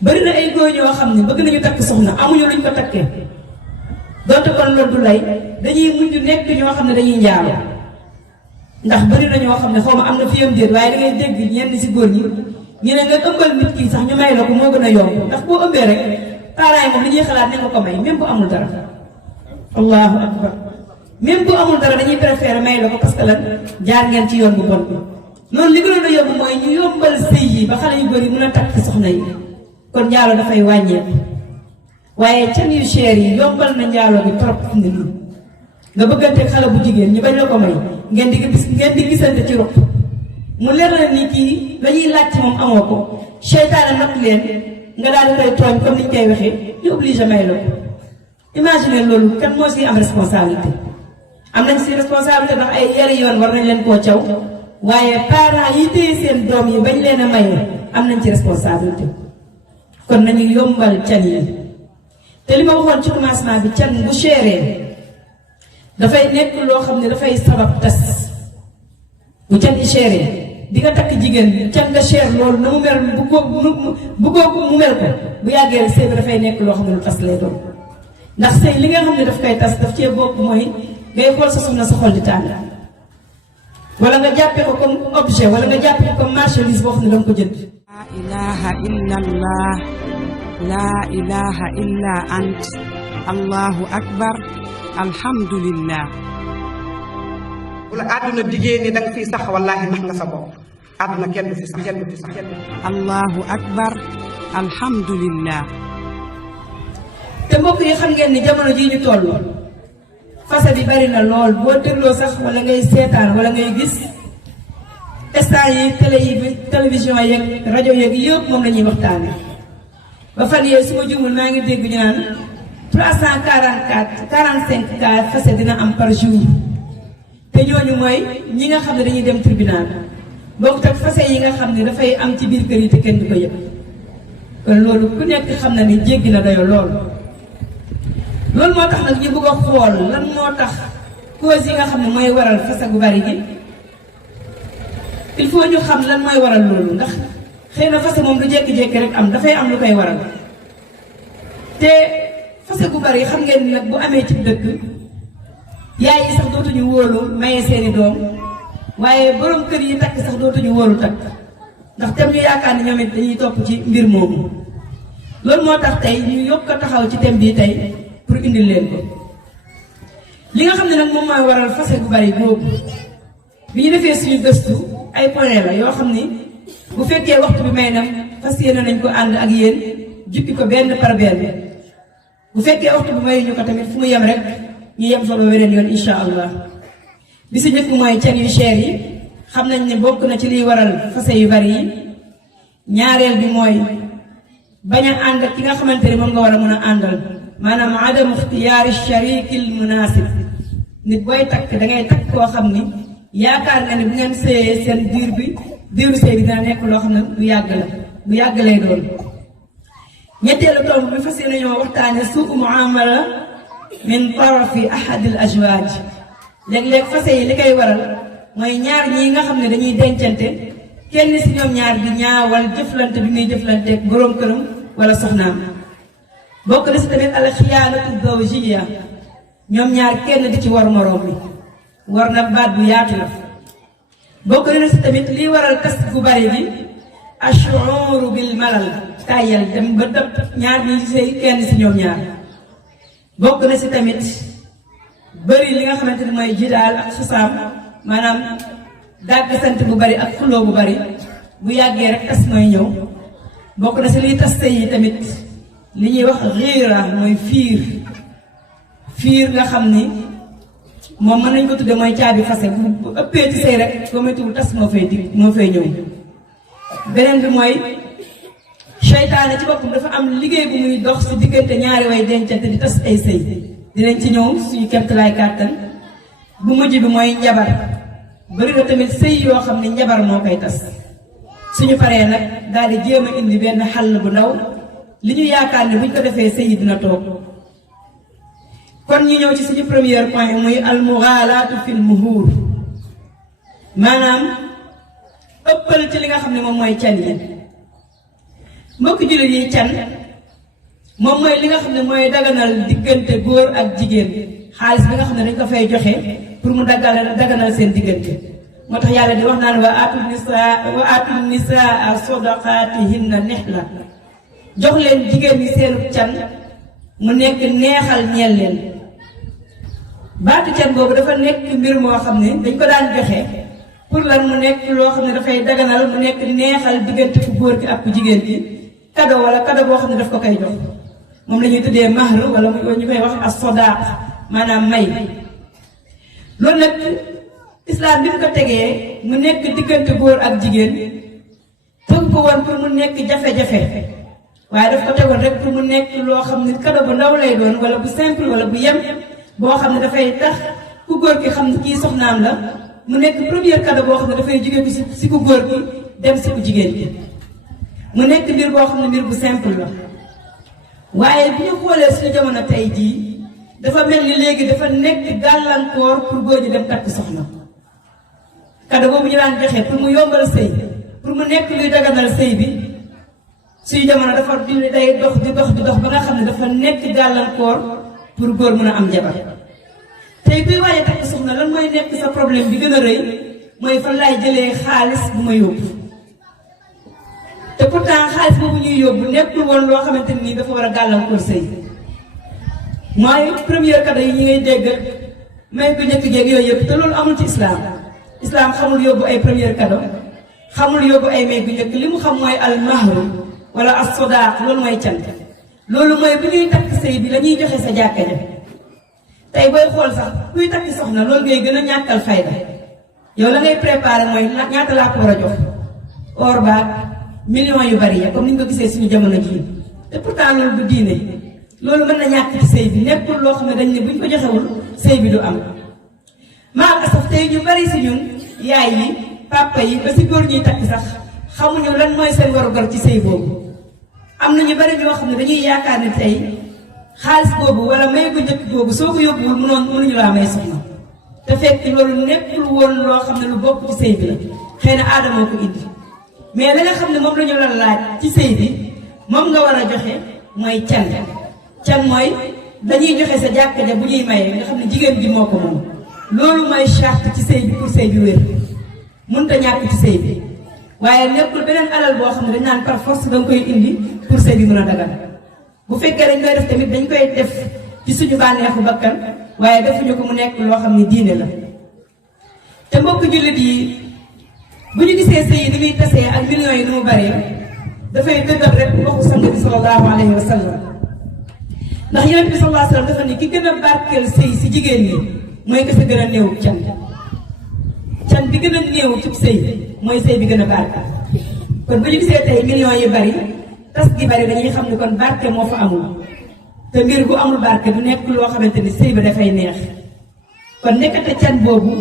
bari na ay góor ñoo xam ne bëgg nañu takk soxna amuñu luñ ko takkee donte kon loolu du lay dañuy mujj nekk ñoo xam ne dañuy njaalo ndax bari na ñoo xam ne xaw ma am na fi yam déet waaye da ngay dégg ñenn si góor ñi ñu ne nga ëmbal nit ki sax ñu may la ko moo gën a yomb ndax boo ëmbee rek parents yi moom li ñuy xalaat ne nga ko may même bu amul dara allahu akbar même bu amul dara dañuy préférer may la ko parce que lan jaar ngeen ci yoon bu bon bi loolu li gënoon a yomb mooy ñu yombal sëy yi ba xale yu góor yi mën a takk soxna yi kon njaalo dafay wàññeeku waaye can yu cher yi yombal na njaalo bi trop fi mu ne nga bëggante xale bu jigéen ñu bañ la ko may ngeen di gisante ci ruq mu leer na ni kii dañuy laaj ci moom amoo ko seytaane natt leen nga daal di koy tooñ comme niñ koy waxee ñu obligé may la ko imagine loolu kan moo si am responsabilité am nañ si responsabilité ndax ay yari yoon war nañ leen koo caw waaye parents yi téye seen doom yi bañ leen a maye am nañ ci responsabilité kon nañu yombal can yi te li ma waxoon ci commencement bi can bu chéré dafay nekk loo xam ne dafay sabab tas bu can yi chéré di nga takk jigéen can nga cher loolu na mu mel bu ko mu mel ko bu yàggee rek sëy bi dafay nekk loo xam ne lu tas lay doon ndax sëy li nga xam ne daf koy tas daf cee bokk mooy ngay xool sa soxna sa xol di tàng wala nga jàppee ko comme objet wala nga jàppee ko comme marchandise boo xam ne danga ko jënd. laa ilaha illa allah laa ilaha illa ant allahu akbar alhamdulillah. bu la àdduna diggée ni danga fiy sax wallaahi nax nga sa bopp àdduna kenn du fi sax kenn du fi sax. allahu akbar alhamdulillah. te mbokk yi xam ngeen ni jamono jii ñu toll fase bi bari na lool boo dégloo sax wala ngay seetaan wala ngay gis instant yi télé yi télévision yeeg rajo yeeg yëpp moom la ñuy waxtaane ba fan yee su ma jumul maa ngi dégg ñu naan 45 cas fase dina am par jour te ñooñu mooy ñi nga xam ne dañuy dem tribunal bokk tak fase yi nga xam ne dafay am ci biir kër yi te kenn du ko yëg kon loolu ku nekk xam na ni jéggi na dayo lool loolu moo tax nag ñu bëgg a xool lan moo tax cause yi nga xam ne mooy waral fase gu bari gi il faut ñu xam lan mooy waral loolu ndax xëy na fase moom du jékki-jékki rek am dafay am lu koy waral te fase gu bari xam ngeen nag bu amee ci dëkk yaay yi sax dootuñu wóolu maye seeni doom waaye borom kër yi takk sax dootuñu wóolu takk ndax tem ñu yaakaar ni ñoom it dañuy topp ci mbir moomu loolu moo tax tey ñu yokk a taxaw ci thème bii tey pour indil leen ko li nga xam ne nag moom mooy waral fase gu bari boobu bi ñu defee suñu gëstu ay point la yoo xam ni bu fekkee waxtu bi may nam fas yéene nañ ko ànd ak yéen jukki ko benn par benn bu fekkee waxtu bi may ñu ko tamit fu mu yem rek ñu yem fa ba weneen yoon insha allah bi si njëkk mooy can yu cher yi xam nañ ne bokk na ci liy waral fase yu bari yi ñaareel bi mooy bañ a ànd ak ki nga xamante ni moom nga war a mën a àndal maanaam adam ixtiyaari sharikil munasib nit booy takk da ngay takk koo xam ni yaakaar nga ne bu ngeen sëyee seen diiru sëy bi dina nekk loo xam ne bu yàgg lay doon ñetteelu tomb bi fas yéene ñoo waxtaane suu muamala min tarafi ahadil azwaaj léeg-léeg fase yi li koy waral mooy ñaar ñii nga xam ne dañuy dencante kenn si ñoom ñaar di ñaawal jëflante bi muy jëflante ak boroom këram wala soxnaam bokk na si tamit al xiyaanatu zawjiya ñoom ñaar kenn di ci war moroom bi war na baat bu yaatu la bokk na si tamit liy waral tas gu bari bi ashuuru bil malal tàyyal dem ba dëpp ñaar ñi sëy kenn si ñoom ñaar bokk na si tamit bëri li nga xamante ni mooy jidaal ak xusaam maanaam dàgg sant bu bari ak xuloo bu bari bu yàggee rek tas mooy ñëw bokk na si liy tas sëy yi tamit li ñuy wax xiira mooy fiir nga xam ni moom mën nañ ko tudde mooy caabi fase bu ëppee ci sëy rek boo moytuwul tas moo fay ñëw beneen bi mooy seytaane ci boppam dafa am liggéey bu muy dox si diggante ñaari way dencante di tas ay sëy dinañ ci ñëw suñu kemtalaay kàttan bu mujj bi mooy njabar bari na tamit sëy yoo xam ne njabar moo koy tas suñu paree nag daal di jéem a indi benn xàll bu ndaw li ñu yaakaar ne buñ ko defee sëy yi dina toog kon ñu ñëw ci suñu premier point muy almughalaatu fil muhuur maanaam ëppal ci li nga xam ne moom mooy can yi mbokk jullit yi can moom mooy li nga xam ne mooy daganal diggante góor ak jigéen xaalis bi nga xam ne dañ ko fay joxe pour mu daganal seen diggante moo tax yàlla di wax naan wa aatu nisaa sadaqaatihinna nihla jox leen jigéen ñi seenu can mu nekk neexal ñeel leen baatu can boobu dafa nekk mbir moo xam ne dañ ko daan joxe pour lan mu nekk loo xam ne dafay daganal mu nekk neexal diggante ku góor gi ak ku jigéen gi cadeau wala cadeau boo xam ne daf ko koy jox moom la ñuy tuddee mahr wala ñu koy wax as sadaq maanaam may loolu nag islam bi mu ko tegee mu nekk diggante góor ak jigéen tëgg ko woon pour mu nekk jafe-jafe waaye daf ko tegoon rek pour mu nekk loo xam ne cadeau bu ndaw lay doon wala bu simple wala bu yem boo xam ne dafay tax ku góor ki xam ne kii soxnaam la mu nekk premier cadeau boo xam ne dafay jóge ko si ku góor ki dem si ku jigéen ki mu nekk mbir boo xam ne mbir bu simple la waaye bi ñu xoolee suñu jamono tey jii dafa mel ni léegi dafa nekk gàllankoor pour góor ñi dem takk soxna cadeau boobu ñu daan joxe pour mu yombal sëy pour mu nekk luy daganal sëy bi suñu jamono dafa day dox di dox ba nga xam ne dafa nekk gàllankoor pour góor mën a am jabar tey kuy waaye takk soxna lan mooy nekk sa problème bi gën a rëy mooy fan laay jëlee xaalis bu ma yóbbu te pourtant xaalis boobu ñuy yóbbu nekkul woon loo xamante ni dafa war a gàllankoor sëy mooy premier cadeau yi ñu ngay dégg may ko njëkk jéeg yooyu yëpp te loolu amul ci islam islam xamul yóbbu ay premier cadeau xamul yóbbu ay may bu njëkk li mu xam mooy al mahru wala as sadaq loolu mooy can loolu mooy bu ñuy takk sëy bi la ñuy joxe sa jàkka ja tey booy xool sax kuy takki soxna loolu ngay gën a ñàkkal fayda yow la ngay préparé mooy ñaata laa ko war a jox or baag millions yu bari ya comme ni ñu ko gisee suñu jamono jii te pourtant loolu du diine loolu mën na ñàkk ci sëy bi nekkul loo xam ne dañ ne buñ ko joxewul sëy bi du am maa asaf tey ñu bari si ñun yaay yi papa yi ba si góor ñuy takk sax xamuñu lan mooy seen warugar ci sëy boobu am na ñu bari ñoo xam ne dañuy yaakaar ne tey xaalis boobu wala may ko njëkk boobu soo ko yóbbuwul mënuñu laa may soxna te fekk loolu nekkul woon loo xam ne lu bokk ci sëy bi la xëy na aadamoo ko indi mais la nga xam ne moom la ñu la laaj ci sëy bi moom nga war a joxe mooy can mooy dañuy joxe sa jàkka ja bu ñuy mayee nga xam ne jigéen ji moo ko moom loolu mooy charte ci sëy bi pour sëy bi wér mënut a ñàkk ci sëy bi waaye nekkul beneen alal boo xam ne dañ naan par force danga koy indi pour sëy bi mën a dagal bu fekkee dañ koy def tamit dañ koy def ci suñu bànneexu bakkan waaye defuñu ko mu nekk loo xam ne diine la te mbokk jullit yi bu ñu gisee sëy yi ni muy tasee ak millions yi ni mu baree dafay dëggal rek waxu sang bi sallallahu alayhi wa sallam ndax yonent bi sallallahu alayhi wa sallam dafa ni ki gën a barkeel sëy si jigéen ñi mooy que sa gën a néew can bi gën a néew ci sëy mooy sëy bi gën a barkeel kon bu ñu gisee tey millions yi bari tas gi bari dañuy xam ne kon barke moo fa amul te mbir bu amul barke du nekk loo xamante ni sëy ba dafay neex kon nekkate can boobu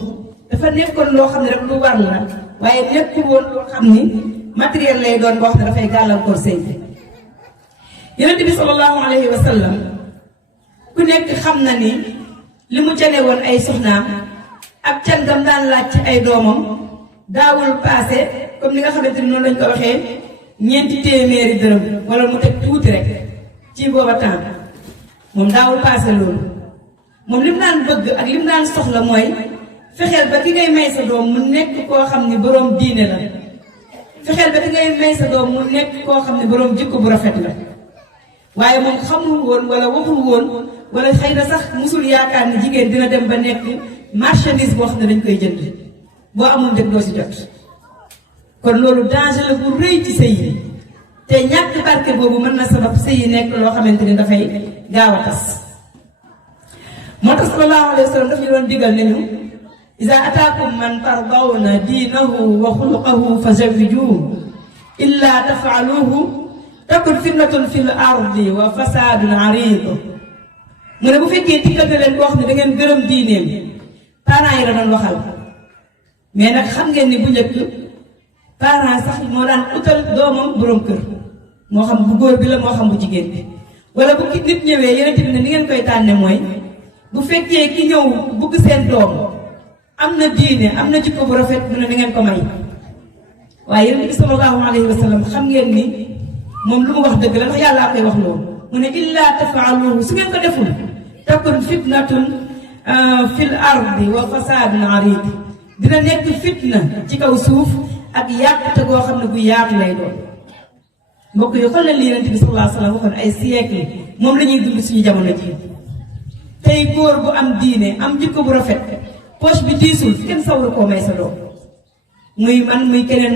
dafa nekkoon loo xam ne rek lu war la waaye nekkul woon loo xam ni matériel lay doon boo xam ne dafay gàllankoor sëy bi yonent bi sallallahu alayhi wa sallam ku nekk xam na ni li mu cane woon ay soxnaam ak can gam daan laaj ci ay doomam daawul paase comme ni nga xamante ni noonu lañ ko waxee 400 dërëm wala mu teg tuuti rek ci booba temps moom daawul paase loolu moom li mu daan bëgg ak li mu daan soxla mooy fexeel ba ki ngay may sa doom mu nekk koo xam ne boroom diine la fexeel ba ki ngay may sa doom mu nekk koo xam ne boroom jikko bu rafet la waaye moom xamul woon wala waxul woon wala xëy na sax musul yaakaar ne jigéen dina dem ba nekk marchandise boo xam ne dañ koy jënd boo amul njëg doo si jot kon loolu danger la bu rëy ci sëy yi te ñàkk barke boobu mën na sabab sëy yi nekk loo xamante ni dafay gaaw a tas moo tax sallallahu alayhi wa sallam daf ñu doon digal nañu iza ataakum man tardawna diinahu wa xuluqahu fa zawwijuuhu illa tafaaluhu takun fitnatun fil ardi wa fasaadun ariid mu ne bu fekkee dikkal na leen koo xam ne da ngeen gërëm diineem parents yi la doon waxal mais nag xam ngeen ni bu njëkk parents sax moo daan utal doomam boroom kër moo xam bu góor bi la moo xam bu jigéen bi wala bu ki nit ñëwee yeneen bi ne ni ngeen koy tànne mooy bu fekkee ki ñëw bugg seen doom am na diine am na jikko bu rafet mu ne ni ngeen ko may waaye yeneen bi sallallahu alayhi wa sallam xam ngeen ni moom lu mu wax dëgg la ndax yàllaa koy wax loolu mu ne illaa tafaaluhu su ngeen ko deful takun fitnatun fil ardi wa fasaadun arid dina nekk fitna ci kaw suuf ak yàqute goo xam ne gu yaatu lay doon mbokk yi xool leen li Yonent bi sallallahu alayhi wa sallam waxoon ay siècle moom la ñuy dund suñu jamono ji tey góor bu am diine am jikko bu rafet poche bi diisul kenn sawru koo may sa doom muy man muy keneen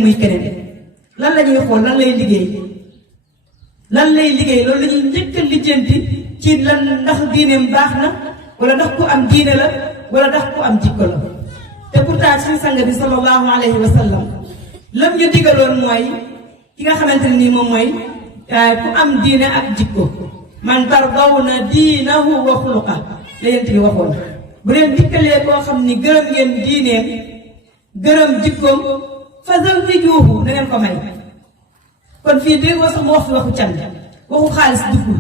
lan la ñuy xool lan lay liggéey loolu la ñuy njëkk a lijjanti ci lan ndax diineem baax na wala ndax ku am diine la wala ndax ku am jikko la te pourtant suñu sang bi sallallahu alayhi wa sallam lam ñu digaloon mooy ki nga xamante ne nii moom mooy ku am diine ak jikko man tardawna diinahu wa xuluqa la yent bi waxoon bu leen dikkalee koo xam ni gërëm ngeen diineem gërëm jikkoom fa zawwijuuhu na ngeen ko may kon fii dégg nga sax mu wax fi waxu can waxu xaalis duggul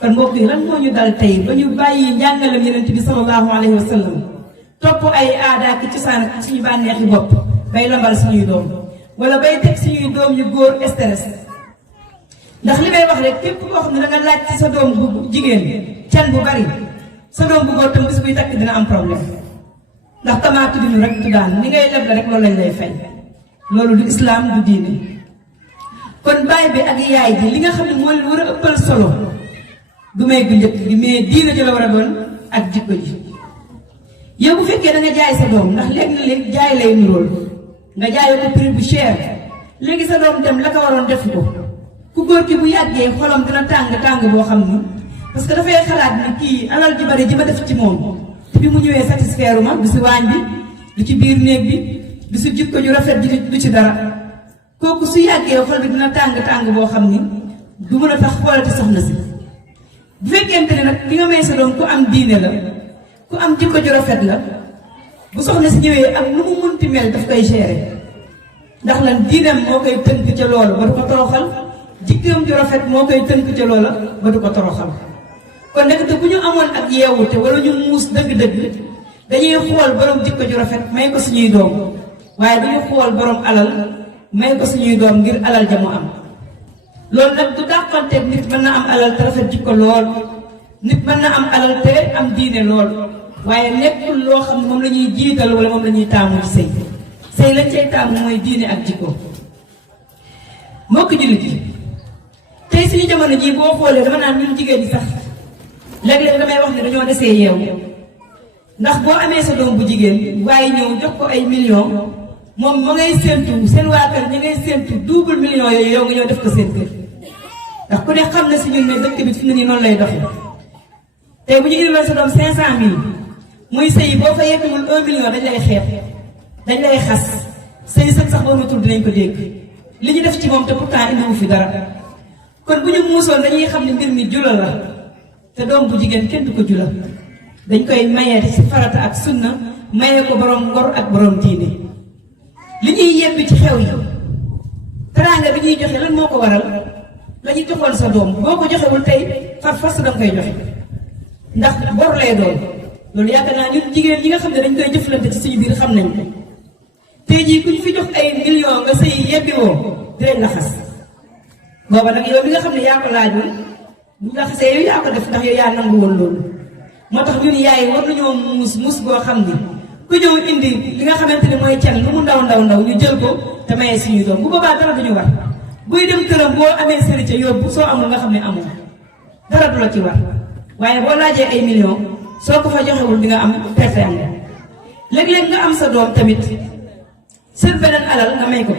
kon mbokk yi lan moo ñu dal tey ba ñu bàyyi njàngalam Yonent bi sallallahu alayhi wa sallam topp ay aada ak cosaan ak suñu bànneexi bopp bay lambal suñuy doom wala bay teg suñuy doom yu góor stress ndax li may wax rek képp koo xam ne da nga laaj ci sa doom bu jigéen can bu bari sa doom bu góor tam bis buy takk dina am problème ndax tamaatu dinu rek tuddaan ni ngay leb la rek loolu lañ lay fay loolu du islaam du diine kon baay bi ak yaay ji li nga xam ne moo leen war a ëppal solo du may gu njëkk gi mais diine ji la war a doon ak jikko ji yow bu fekkee da nga jaay sa doom ndax léegi jaay lay nuróol nga jaayoo ko prix bu cher léegi sa doom dem la ko waroon def ko ku góor ki bu yàggee xolam dina tàng boo xam ni parce que dafay xalaat ni kii alal ji bari ji ma def ci moom te bi mu ñëwee satisfaire ma du si waañ bi du ci biir néeg bi du si jikko ju rafet ji du ci dara kooku su yàggee xol bi dina tàng boo xam ni du mën a tax xoolati soxna si bu fekkente ne nag ki nga may sa doom ku am diine la ku am jikko ju rafet la bu soxna si ñëwee ak nu mu munti mel daf koy gérer ndax lan diineem moo koy tënk ca loolu ba du ko toroxal jikkoom ju rafet moo koy tënk ca loola ba du ko toroxal kon nag te bu ñu amoon ak yeewute wala ñu muus dëgg-dëgg dañuy xool borom jikko ju rafet may ko suñuy doom waaye duñu xool borom alal may ko suñuy doom ngir alal ja mu am loolu nag du dàqanteeg nit mën na am alal te rafet jikko lool nit mën na am alal te am diine lool waaye nekkul loo xam ne moom la ñuy jiital wala moom la ñuy taamu ci sëy lañ cay taamu mooy diine ak jikko mbokk jullit yi tey suñu jamono jii boo xoolee dama naan ñun jigéen ñi sax léeg-léeg damay wax ne dañoo desee yeew ndax boo amee sa doom bu jigéen waaye ñëw jox ko ay millions moom ma ngay séentu seen waa kër ñi ngay séentu double millions yooyu yow nga ñëw def ko seen kër ndax ku ne xam na si ñun ne dëkk bi fi mu ne nii noonu lay doxee tey bu ñu indiloon sa doom 500.000 muy sëy boo fa yeggul 1 million dañ lay xeeb dañ lay xas sëy sëg sax ba matul dinañ ko dégg li ñu def ci moom te pourtant indiwu fi dara kon bu ñu muusoon dañuy xam ne mbir mi jula la te doom bu jigéen kenn du ko jula dañ koy mayee ci farata ak sunna mayee ko borom ngor ak borom diine li ñuy yebbi ci xew yi teraanga bi ñuy joxe lan moo ko waral la ñuy joxoon sa doom boo ko joxewul tey far fas danga koy joxe ndax bor lay doon loolu yaakaar naa ñun jigéen ñi nga xam ne dañ koy jëflante ci suñu biir xam nañ ko tey jii ku ñu fi jox ay millions nga sëy yebbi woo dinañ la xas booba nag yow mi nga xam ne yaa ko laajul bu la xasee yow yaa ko def ndax yow yaa nangu woon loolu moo tax ñun yaay war nañoo muus boo xam ni ku ñëw indi li nga xamante ne mooy can lu mu ndaw ñu jël ko te mayee suñuy doom bu boobaa dara duñu war buy dem këram boo amee sëri ca yóbbu soo amul nga xam ne amoo dara du la ci war waaye boo laajee ay millions soo ko fa joxewul di nga am perte am léeg-léeg nga am sa doom tamit seen beneen alal nga may ko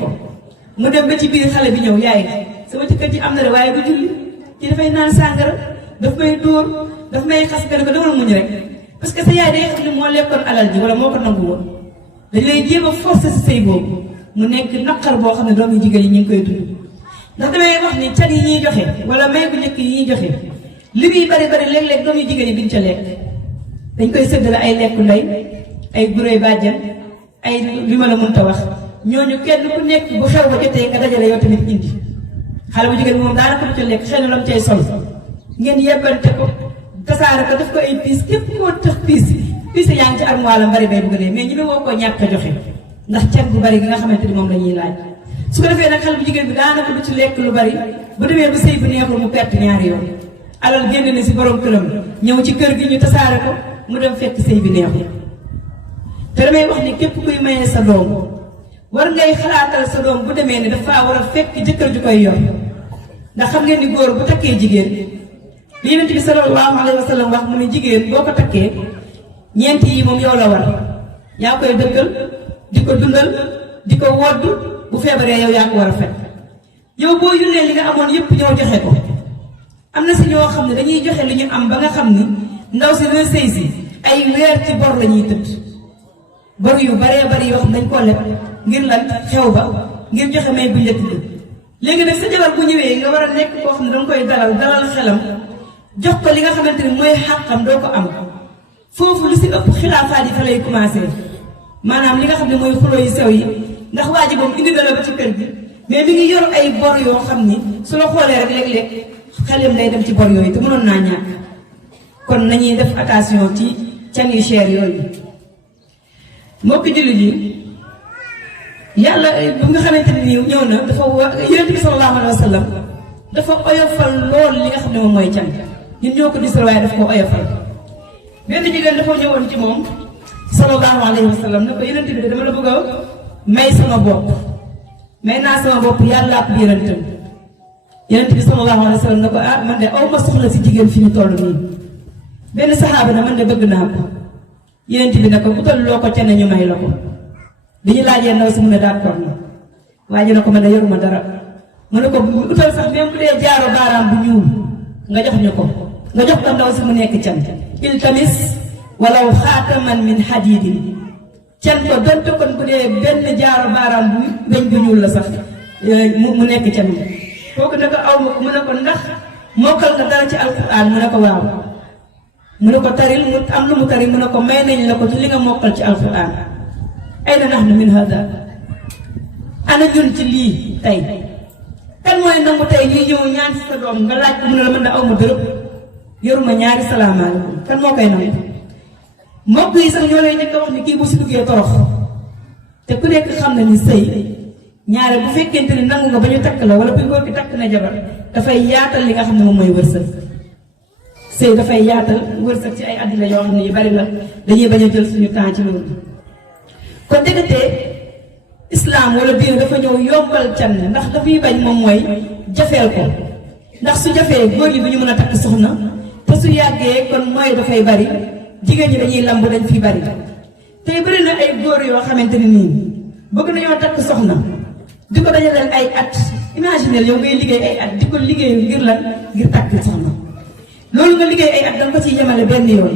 mu dem ba ci biir xale bi ñëw yaay sama jëkkër ji am na de waaye du julli ci dafay naan sàngara daf may dóor daf may xas nga ne ko demal muñ rek parce que sa yaay day xam ne moo lekkoon alal ji wala moo ko nangu woon dañ lay jéem a forcer si sëy boobu mu nekk naqar boo xam ne doomu jigéen yi ñu ngi koy dund ndax damay wax ni can yi ñuy joxe wala may bu njëkk yi ñuy joxe li muy bari léeg-léeg doomu jigéen yi duñ ca lekk dañ koy séddale ay lekku ndey ay guréy bàjjan ay li ma la mënta wax ñooñu kenn ku nekk bu xew ba jotee nga dajale yow tamit indi xale bu jigéen bi moom daanaka du ca lekk xëy na lam cay sol ngeen yebbante ko tasaare ko def ko ay piis képp koo tax piis yaa ngi ci armoire la bari bay bëgg dee mais ñi ne woo koo ñàkk a joxe ndax can bu bari gi nga xamante ni moom la ñuy laaj su ko defee nag xale bu jigéen bi daanaka du ci lekk lu bari bu demee ba sëy bu neexul mu perte ñaari yoon alal génn na si borom këram ñëw ci kër gi ñu tasaare ko mu dem fekk sëy bi neexul te damay wax ni képp kuy mayee sa doom war ngay xalaatal sa doom bu demee ne dafa war a fekk jëkkër ju koy yor ndax xam ngeen ni góor bu takkee jigéen li Yonent bi sallallahu alayhi wa sallam wax mu ne jigéen boo ko takkee ñeent yi moom yow la war yaa koy dëkkal di ko dundal di ko wodd bu feebaree yow yaa ko war a fekk yow boo yullee li nga amoon yépp ñoo joxe ko am na si ñoo xam ne dañuy joxe li ñu am ba nga xam ni ndaw si dina sëy si ay weer ci bor la ñuy tëdd bor yu baree bari yoo xam ne dañ koo leb ngir lan xew ba ngir joxe may bu njëkk bi léegi nag sa jabar bu ñëwee nga war a nekk koo xam ne danga koy dalal xelam jox ko li nga xamante ni mooy xàqam doo ko am foofu lu si ëpp xilaafaat yi fa lay commencé maanaam li nga xam ne mooy xuloo yu sew yi ndax waa ji boobu indi na la ba ci kër gi mais mi ngi yor ay bor yoo xam ni su la xoolee rek léeg-léeg xelam day dem ci bor yooyu te mënoon naa ñàkk kon nañuy def attention ci can yu cher yooyu mbokki jullit yi yàlla bu nga xamante ni ñëw na dafa Yonent bi sallallahu alayhi wa sallam dafa oyofal lool li nga xam ne moom mooy can ñun ñoo ko disal waaye daf ko oyofal benn jigéen dafa ñëwoon ci moom sallallahu alayhi wa sallam ne ko Yonent bi dama la bëgg a may sama bopp may naa sama bopp yàlla ak yonentam Yonent bi sallallahu alayhi wa sallam ne ko ah man de aw ma soxla si jigéen fi ñu toll nii benn saxaaba na man de bëgg naa ko Yonent bi ne ko utal loo ko ca ne ñu may la ko bi ñu laajee ndaw si mu ne d'accord na waaye ñu ne ko man de yoruma dara mu ne ko utal sax même bu dee jaaro baaraam bu ñuul nga jox ñu ko nga jox ko ndaw si mu nekk can il tamis walaw xaataman min xadiidin can ko donte kon bu dee benn jaaro baaraam bu weñ bu ñuul la sax mu nekk can kooku ne ko aw ma ko mu ne ko ndax mokkal nga dara ci alquran mu ne ko waaw mu ne ko taril mu am lu mu tari mu ne ko may nañ la ko ci li nga mokkal ci alquran ayna nahnu min hada ana ñun ci lii tey kan mooy nangu tey ñuy ñëw ñaan si sa doom nga laaj ko mu ne la mën na aw ma dërëm yoruma ñaari salaamaaleykum kan moo koy nangu mbokk yi sax ñoo lay njëkk a wax ni kii bu si duggee torox te ku nekk xam na ni sëy ñaare bu fekkente ni nangu nga ba ñu takk la wala bu góor gi takk na jabar dafay yaatal li nga xam ne moom mooy wërsëg sëy dafay yaatal wërsëg ci ay àddina yoo xam ne yu bari la dañuy bañ a jël suñu temps ci loolu kon dëggatee islam wala diine dafa ñëw yombal can ndax dafay bañ moom mooy jafeel ko ndax su jafee góor ñi du ñu mën a takk soxna te su yàggee kon mooy dafay bari jigéen ñi dañuy lamb dañ fi bari tey bari na ay góor yoo xamante ni nii bëgg nañoo takk soxna di ko dajaleel ay at imaginel yow ngay liggéey ay at di ko liggéey ngir lan ngir takk soxna loolu nga liggéey ay at danga ko ciy yemale benn yoon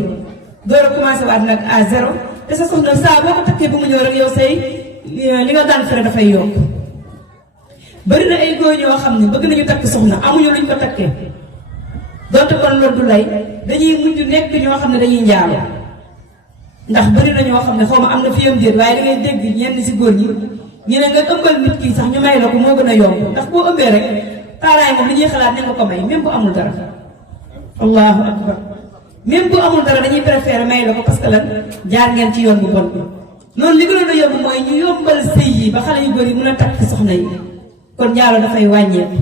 door a commencé waat nag à zéro te sa soxna saa boo ko takkee bu mu ñëw rek yow say li nga daan fere dafay yokk bari na ay góor ñoo xam ne bëgg nañu takk soxna amuñu luñ ko takkee donte kon loolu du lay dañuy mujj nekk ñoo xam ne dañuy njaalo ndax bari na ñoo xam ne xaw ma am na fi yam déet waaye da ngay dégg ñenn si góor ñi ñu ne nga ëmbal nit ki sax ñu may la ko moo gën a yomb ndax boo ëmbee rek taaraay moom li ñuy xalaat ne nga ko may même bu amul dara allahu akbar même bu amul dara dañuy préférer may la ko parce que lan jaar ngeen ci yoon bu bon bi noonu li gënoon a yomb mooy ñu yombal sëy yi ba xale yu góor yi mën a takk soxna yi kon njaalo dafay wàññeeku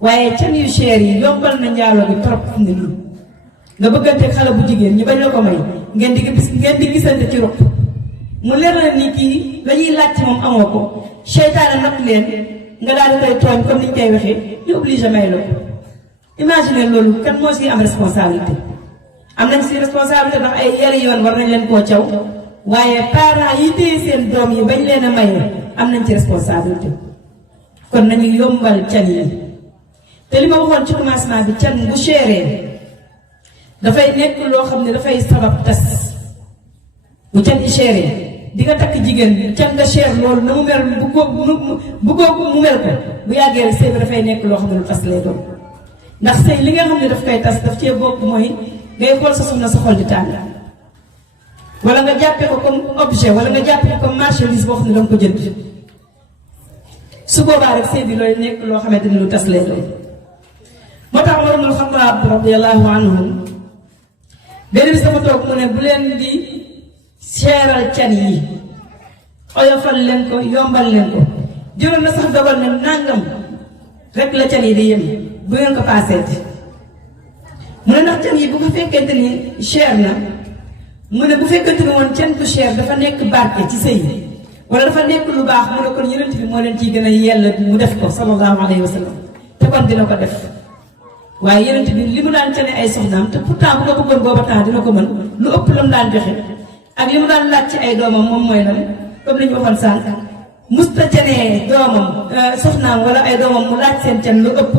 waaye can yu cher yi yombal na njaalo bi trop fi mu ne nii nga bëgganteeg xale bu jigéen ñu bañ la ko may ngeen di gisante ci ruq mu leer na ni kii la ñuy laaj ci moom amoo ko seytaane natt leen nga daal di koy tooñ comme ni ñu koy waxee ñu obligé may la ko imagine loolu kan moo si am responsabilité am nañ si responsabilité ndax ay yari yoon war nañ leen koo caw waaye parents yi téye seen doom yi bañ leen a maye am nañ ci responsabilité kon nañu yombal can yi te li ma waxoon ci commencement bi can bu chéré dafay nekk loo xam ne dafay sabab tas bu can yi chéré di nga takk jigéen can nga cher loolu na mu mel bu ko mu mel ko bu yàggee rek sëy bi dafay nekk loo xam ne lu tas lay doon ndax sëy li nga xam ne daf koy tas daf cee bokk mooy ngay xool sa soxna sa xol di tàng wala nga jàppee ko comme objet wala nga jàppee ko comme marchandise boo xam ne danga ko jënd su boobaa rek sëy bi looy nekk loo xamante ni lu tas lay doon moo tax Umar ibn Xattaab radiyallahu anhu benn bis dafa toog mu ne bu leen di seeral can yi oyofal leen ko yombal leen ko jëloon na sax dogal ne nangam rek la can yi di yem bu ngeen ko paaseeti mu ne ndax can yi bu ko fekkente ni cher na mu ne bu fekkente ni woon can bu cher dafa nekk barke ci sëy wala dafa nekk lu baax mu ne kon yonent bi moo leen ciy gën a yell mu def ko sallallahu alayhi wa sallam te kon dina ko def waaye yonent bi li mu daan cane ay soxnaam te pourtant bu ko bëggoon booba temps dina ko mën lu ëpp la mu daan joxe ak li mu daan laaj ci ay doomam moom mooy lan comme li ñu waxoon sànq musta canee doomam soxnaam wala ay doomam mu laaj seen can lu ëpp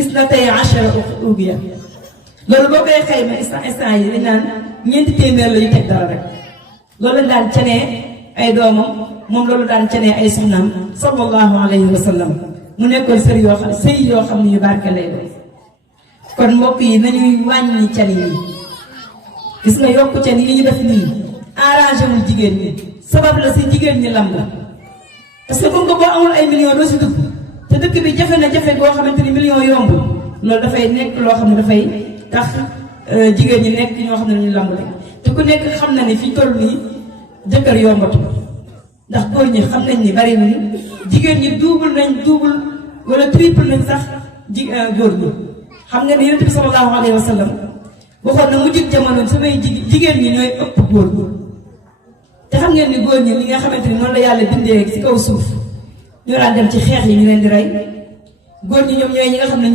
isnatay ashara ugiya loolu boo koy xayma instant yi dañ naan 4 téeméer la yu teg dara rek loolu lañ daan canee ay doomam moom loolu daan canee ay soxnaam sallallahu alayhi wa sallam mu nekkoon sëy yoo xam ne yu barke lay doon kon mbokk yi nañuy wàññi can yi gis nga yokku can yi ñu def nii arrangé wul jigéen ñi sabab la si jigéen ñi lamb parce que comme que boo amul ay millions doo si dugg te dëkk bi jafe na jafe boo xamante ni millions yomb loolu dafay nekk loo xam ne dafay tax jigéen ñi nekk ñoo xam ne dañuy lamb rek te ku nekk xam na ne fii toll nii jëkkër yombatu ndax góor ñi xam nañ ni bari nañ jigéen ñi double wala triple nañ sax góor ñi xam nga ne yonent bi sallallahu alayhi wa sallam waxoon na mujj jamono samay jigéen ñi ñooy ëpp góor ñi te xam ngeen ni góor ñi li nga xamante ni noonu la yàlla bindee ci kaw suuf ñoo daan dem ci xeex yi ñu leen di rey góor ñi ñoom ñooy ñi nga xam ne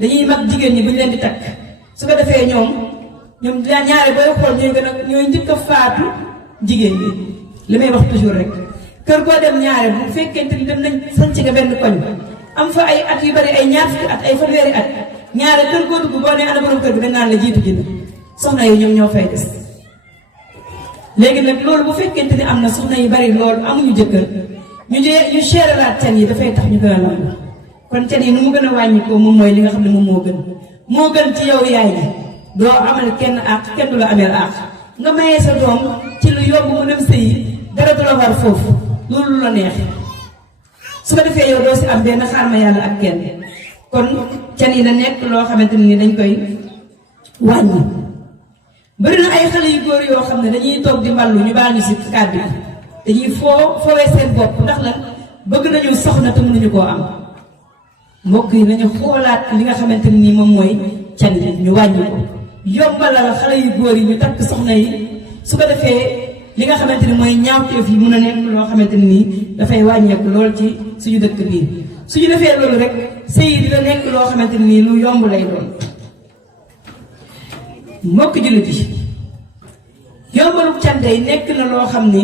dañuy mag jigéen ñi bu ñu leen di takk su ko defee ñoom ñaare booy xool ñooy njëkk a faatu jigéen ñi li may wax toujours rek kër goo dem ñaare bu fekkente ni dem nañ sanc nga benn koñ am fa ay at yu bari ay ñaar fukki at ay fanweeri at ñaare kër goo dugg boo nee ana borom kër bi dañ naan la jiitu ji na soxna yi ñoom ñoo fay des léegi nag loolu bu fekkente ni am na soxna yu bari loolu amuñu jëkkër ñu seeralaat can yi dafay tax ñu gën a lamb kon can yi nu mu gën a wàññikoo moom mooy li nga xam ne moom moo gën ci yow yaay ji doo amal kenn àq kenn du la ameel àq nga mayee sa doom ci lu yomb mu dem sëyi dara du la war foofu loolu lu la neex su ko defee yow doo si am benn xaar ma yàlla ak kenn kon can yi da nekk loo xamante ni dañ koy wàññi bëri na ay xale yu góor yoo xam ne dañuy toog di mballu ñu baal ñu si kàddu bi dañuy foowee seen bopp ndax lan bëgg nañu soxna te mënuñu koo am mbokk yi nañu xoolaat li nga xamante ni moom mooy can yi ñu wàññi ko yombalal xale yu góor yi ñu takk soxna yi su ko defee li nga xamante ni mooy ñaawteef yi mun a nekk loo xamante ni dafay wàññeeku lool ci suñu dëkk bii suñu defee loolu rek sëy dina nekk loo xamante ni lu yomb lay doon mbokk jullit yi yombalu can yi nekk na loo xam ni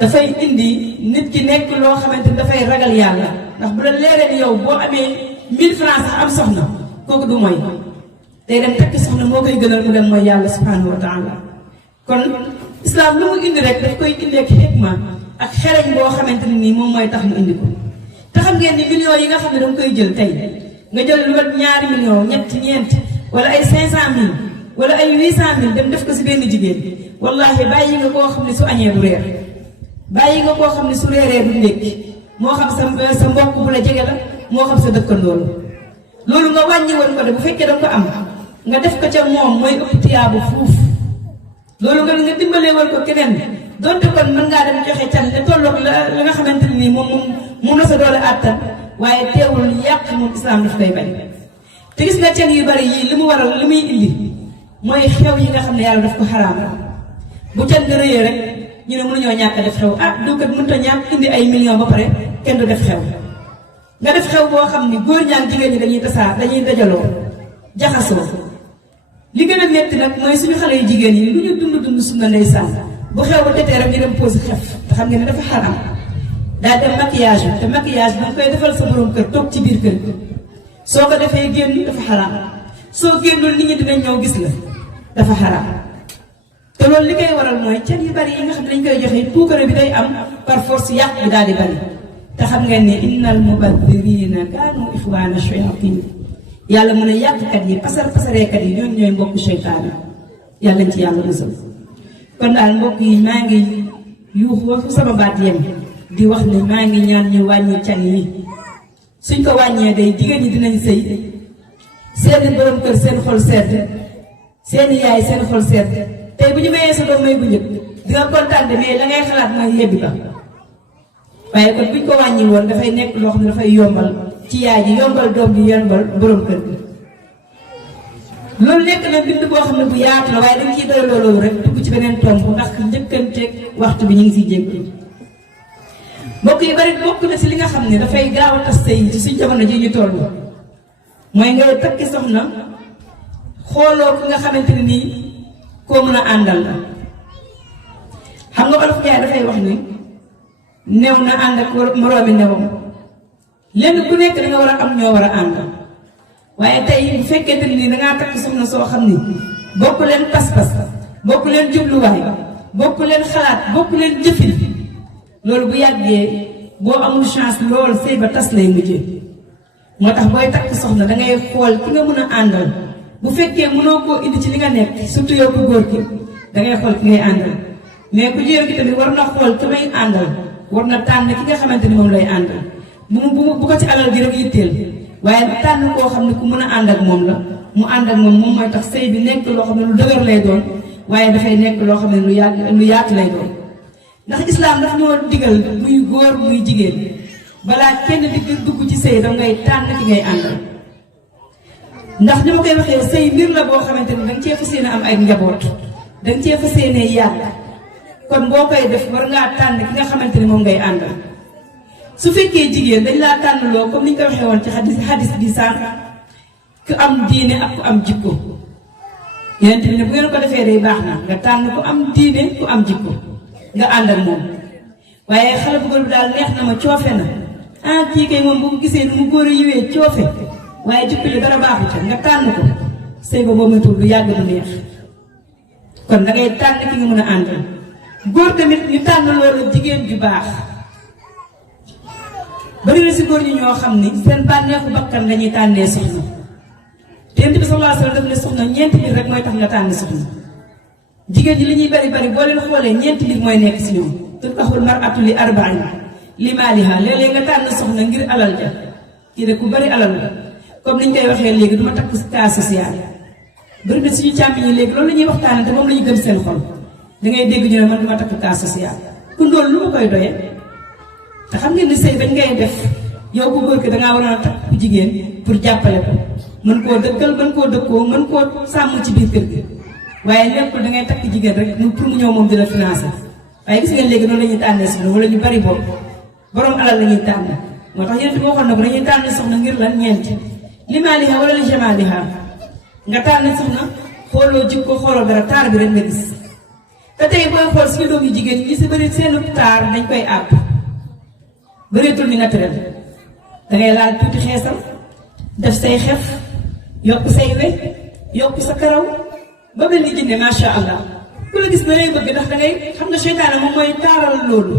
dafay indi nit ki nekk loo xamante ni dafay ragal yàlla ndax bu la leeree ni yow boo amee 1000 francs sax am soxna kooku du mooy day dem takki soxna moo koy gënal mu dem mooy yàlla subhanahu wa taala kon islam lu mu indi rek daf koy indi ak xikma ak xereñ boo xamante ni nii moom mooy tax mu indi ko te xam ngeen ni millions yi nga xam ne danga koy jël tey nga jël lu mat 2 millions ñeent wala ay 500.000 wala ay 800.000 dem def ko si benn jigéen wallahi bàyyi nga koo xam ne su añee du reer bàyyi nga koo xam ne su reeree du ndékki moo xam sa mbokk bu la jege la moo xam sa dëkkandoo la loolu nga wàññi woon ko de bu fekkee danga ko am nga def ko ca moom mooy ëpp tiyaabu fuuf loolu nga dimbalee woon ko keneen donte kon mën ngaa dem joxe can te tolloog la nga xamante ne nii moom la sa doole àttan waaye teewul yàq moom islam daf koy bañ te gis nga can yu bari yii li mu waral li muy indi mooy xew yi nga xam ne yàlla daf ko xaraam bu can nga rëyee rek ñu ne mënuñoo ñàkk a def xew du kat mënut a ñàkk indi ay millions ba pare kenn du def xew nga def xew boo xam ni góor ñaan jigéen ñi dañuy dajaloo jaxasoo li gën a metti nag mooy suñu xale yu jigéen yi lu ñu dund sunna ndeysaan bu xew ba tetee rek ñu dem pose xef te xam nga ne dafa xaram daa dem maquillage te maquillage bi nga koy defal sa borom kër toog ci biir kër soo ko defee génn dafa xaram soo génnul nit ñi dinañ ñëw gis la dafa xaram te loolu li koy waral mooy can yu bari yi nga xam ne dañ koy joxe puukare bi day am par force yàq bi daal di bari te xam ngeen ne innal mubadirina kaanu ixwaana shayatin yàlla mën a yàqkat yi pasareekat yi ñoom ñooy mbokk seytaane yàlla ci yàlla musal kon daal mbokk yi maa ngi yuuxu waxu sama baat yem di wax ne maa ngi ñaan ñu wàññi can yi suñ ko wàññee day jigéen ñi dinañ sëy seeni borom kër seen xol sedd seeni yaay seen xol sedd tey bu ñu mayee sa doom may bu njëkk di nga kontaan de mais la ngay xalaat mooy yebbi ba waaye kon buñ ko wàññi woon dafay nekk loo xam ne dafay yombal ci yaay ji yombal doom ji yombal borom kër gi loolu nekk na bind boo xam ne bu yaatu la waaye dañ ciy doy loolu rek dugg ci beneen tomb ndax njëkkanteeg waxtu bi ñu ngi siy jéggi mbokk yi bari bokk na si li nga xam ne dafay gaaw a tas sëy ci suñ jamono ji ñu toll mooy ngay takki soxna xooloo ki nga xamante ne nii koo mën a àndal la xam nga olof jaay dafay wax ni new na ànd ak moroomi newam lenn ku nekk da nga war a am ñoo war a àndal waaye tey bu fekkente ne nii dangaa takk soxna soo xam ni bokk leen pas-pas bokk leen jubluwaay bokk leen xalaat bokk leen jëfin loolu bu yàggee boo amul chance lool sëy ba tas lay mujjee moo tax booy takk soxna dangay xool ki nga mën a àndal bu fekkee mënoo koo indi ci li nga nekk surtout yow ku góor ki dangay xool ki ngay àndal mais ku jigéen ki tamit war na xool ki may àndal war na tànn ki nga xamante ni moom lay àndal bu ko ci alal gi rek yitteel waaye tànn koo xam ne ku mën a ànd ak moom la mu ànd ak moom mooy tax sëy bi nekk loo xam ne lu dëgër lay doon waaye dafay nekk loo xam ne lu yaatu lay doon ndax islaam daf ñoo digal muy góor muy jigéen balaa kenn di dugg ci sëy da ngay tànn ki ngay àndal ndax ni ma koy waxee sëy mbir la boo xamante ni danga cee fas yéene am ay njaboot danga cee fas yéene yàgg kon boo koy def war ngaa tànn ki nga xamante ni moom ngay àndal su fekkee jigéen dañ laa tànnloo comme ni ñu ko waxee woon ci xadis bi sànq ku am diine ak ku am jikko yeneen bi ne bu ngeen ko defee day baax na nga tànn ku am diine ku am jikko nga ànd ak moom waaye xale bu góor bi daal neex na ma coofe na kii kay moom bu ko gisee nu mu góor a yiwee coofe waaye jikko ji dara baaxu ca nga tànn ko sëy ba boo matul du yàgg du neex kon da ngay tànn ki nga mën a àndal góor tamit ñu tànn loolu jigéen ju baax bari na si góor ñi ñoo xam ni seen bànneexu bakkan lañuy tànnee soxna te Yonent bi sallallahu alayhi wa sallam daf ne soxna ñeenti mbir rek mooy tax nga tànn soxna jigéen ñi li ñuy bari bari boo leen xoolee ñeenti mbir mooy nekk si ñoom tunkaxul mar'atu li arba'in li maaliha léeg-léeg nga tànn soxna ngir alal ja kii de ku bari alal la comme niñ koy waxee léegi du ma takk cas social bari na suñu càmmiñ ñi léegi loolu la ñuy waxtaane te moom la ñu gëm seen xol da ngay dégg ñu ne man du ma takk cas social ku loolu lu ma koy doyee te xam ngeen ni sëy bañ ngay def yow ku góor ki dangaa waroon a takk ku jigéen pour jàppale ko mën koo dëkkal mën koo dëkkoo mën koo sàmm ci biir kër gi waaye nekkul da ngay takk jigéen rek pour mu ñëw moom di la financer waaye gis ngeen léegi noonu la ñuy tànnee soxna wala ñu bari boobu borom alal la ñuy tànn moo tax yéen waxoon na ko dañuy tànn soxna ngir lan ñeenti li maaliha wala li jamaaliha nga tànn soxna xooloo jikko xooloo dara taar bi rek nga gis te tey booy xool suñu doom yu jigéen ñi si bëri seenu taar dañ koy àpp bëreetul ni naturel dangay laal tuuti xeesal def say xef yokk say we yokk sa karaw ba mel ni jinne macha allah ku la gis na lay bëgg ndax dangay xam nga seytaane moom mooy taaral loolu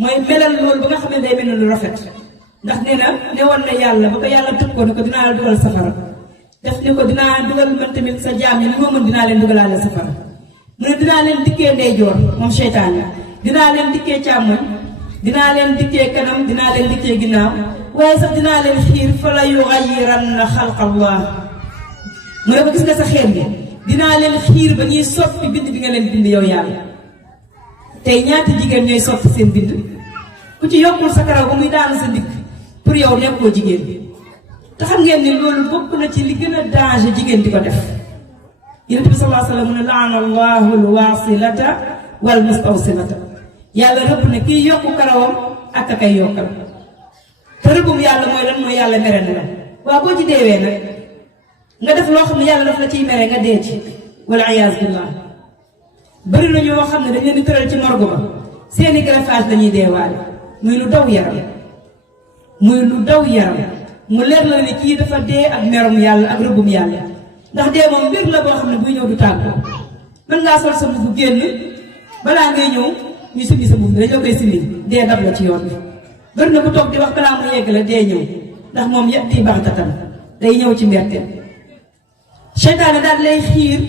mooy melal loolu ba nga xam ne day mel ne lu rafet ndax nee na ne woon na yàlla ba ko yàlla tëj ko ne ko dinaa la dugal safara def ne ko dinaa dugal man tamit sa jaam yi li ma mën dinaa leen dugalaale safara mu ne dinaa leen dikkee ndeyjoor moom seytaane dinaa leen dikkee càmmoñ dinaa leen dikkee kanam dinaa leen dikkee ginnaaw waaye sax dinaa leen xiir fa la yughayyiranna xalqallah mu ne ko gis nga sa xeet bi dinaa leen xiir ba ñuy soppi bind bi nga leen bind yow yàlla tey ñaata jigéen ñooy soppi seen bind ku ci yokkul sa karaw ba muy daanu sa ndigg pour yow nekkoo jigéen te xam ngeen ni loolu bokk na ci li gën a danger jigéen di ko def Yonent bi sallallahu alayhi wa sallam mu ne laana allahu alwasilata wal mustawsilata yàlla rëbb ne kii yokku karawam ak a kay yokkal te rëbbum yàlla mooy lan mooy yàlla mere na la waaw boo ci deewee nag nga def loo xam ne yàlla daf la ciy mere nga dee ci wala iyaas billah bari na ñoo xam ne dañ leen di tëral ci morgue ba seeni greffage dañuy deewaale muy lu daw yaram mu leer la ne kii dafa dee ak merum yàlla ak rëbbum yàlla ndax dee moom mbir la boo xam ne buy ñëw du tàggoo mën ngaa sol sa mbubb génn balaa ngay ñëw ñu simmi sa mbubb dañ la koy simmi dee dab la ci yoon bi bari na bu toog di wax balaa mu yegg la dee ñëw ndax moom yatti baxtatan day ñëw ci mberteel seytaane daal lay xiir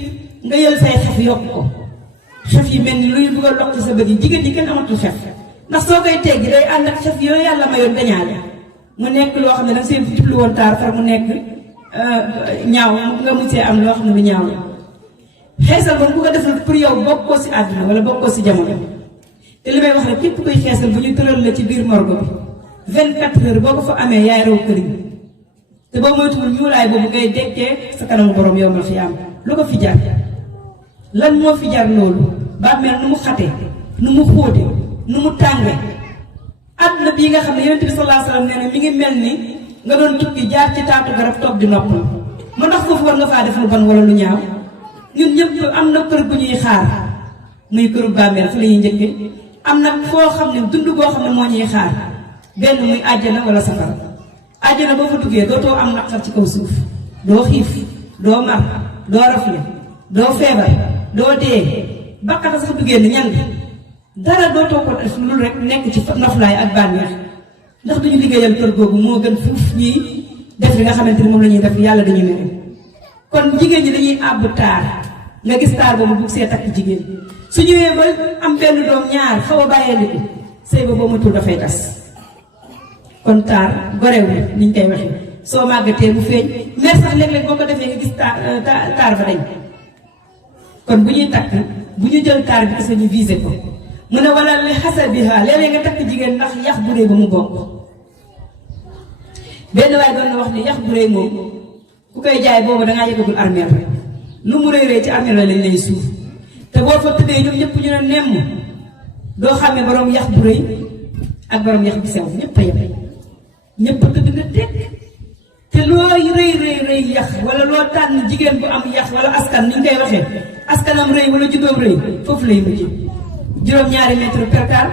nga yël say xef yokk ko xef yi mel ni luy bugg a lokk sa bët yi jigéen ñi kenn amatul xef ndax soo koy teggi day ànd ak xef yooyu yàlla mayoon dañaale mu nekk loo xam ne danga seen jublu woon taar far mu nekk ñaaw nga mujjee am loo xam ne lu ñaaw la xeesal ba mu ko defal pour yow bokkoo si àdduna wala bokkoo si jamono te li may wax rek képp kuy xeesal bu ñu tëral la ci biir morgue bi 24 heures boo ko fa amee yaay raw këriñ te boo moytuwul ñuulaay boobu ngay dekkee sa kanamu borom yow ma xiyaam lu ko fi jar lan moo fi jar loolu bàmmeel nu mu xate nu mu xóote nu mu tànge àdduna bii nga xam ne yonent bi sallallahu alayhi wasallam nee na mi ngi mel ni nga doon tukki jaar ci taatu garab toog di noppal ma ndax foofu war nga faa def lu bon wala lu ñaaw ñun ñëpp am na kër bu ñuy xaar muy këru bàmmeel fu la ñuy njëkke am na foo xam ne dund boo xam ne moo ñuy xaar benn muy àjjana wala safara àjjana boo fa duggee dootoo am naqar ci kaw suuf doo xiif doo mar doo rafle doo feebar doo dee bakkata sax duggee ni ñan dara dootoo ko def lu rek nekk ci noflaay ak bànneex ndax duñu liggéeyal kër googu moo gën fuuf ñii def li nga xamante ni moom la ñuy def yàlla dañuy mere kon jigéen ñi dañuy àbb taar nga gis taar boobu bugg see takk jigéen su ñëwee ba am benn doom ñaar xaw a bàyyee liku sëy ba boo matul dafay tas kon taar gorew ni ñu koy waxee soo màggatee bu feeñ mais sax léeg-léeg boo ko defee nga gis taar ba dañ kon bu ñuy takk bu ñu jël taar bi kese ñu visé ko mu ne wala li xasabiha léeg-léeg nga takk jigéen ndax yax bu réy ba mu bokk benn waaye doon na wax ne yax bu réy moom ku koy jaay boobu dangaa yëgagul armeel rek lu mu réy réy ci armeel la lañ lay suuf te boo fa tëddee ñoom ñëpp ñu ne nemm doo xamee borom yax bu réy ak borom yax bu sew ñëpp a yem ñëpp a tëdd na tekk te loo rëy rëy rëy yax wala loo tànn jigéen bu am yax wala askan ni ñu koy waxee askanam rëy wala juddoom rëy foofu lay mujj juróom-ñaari mètre percal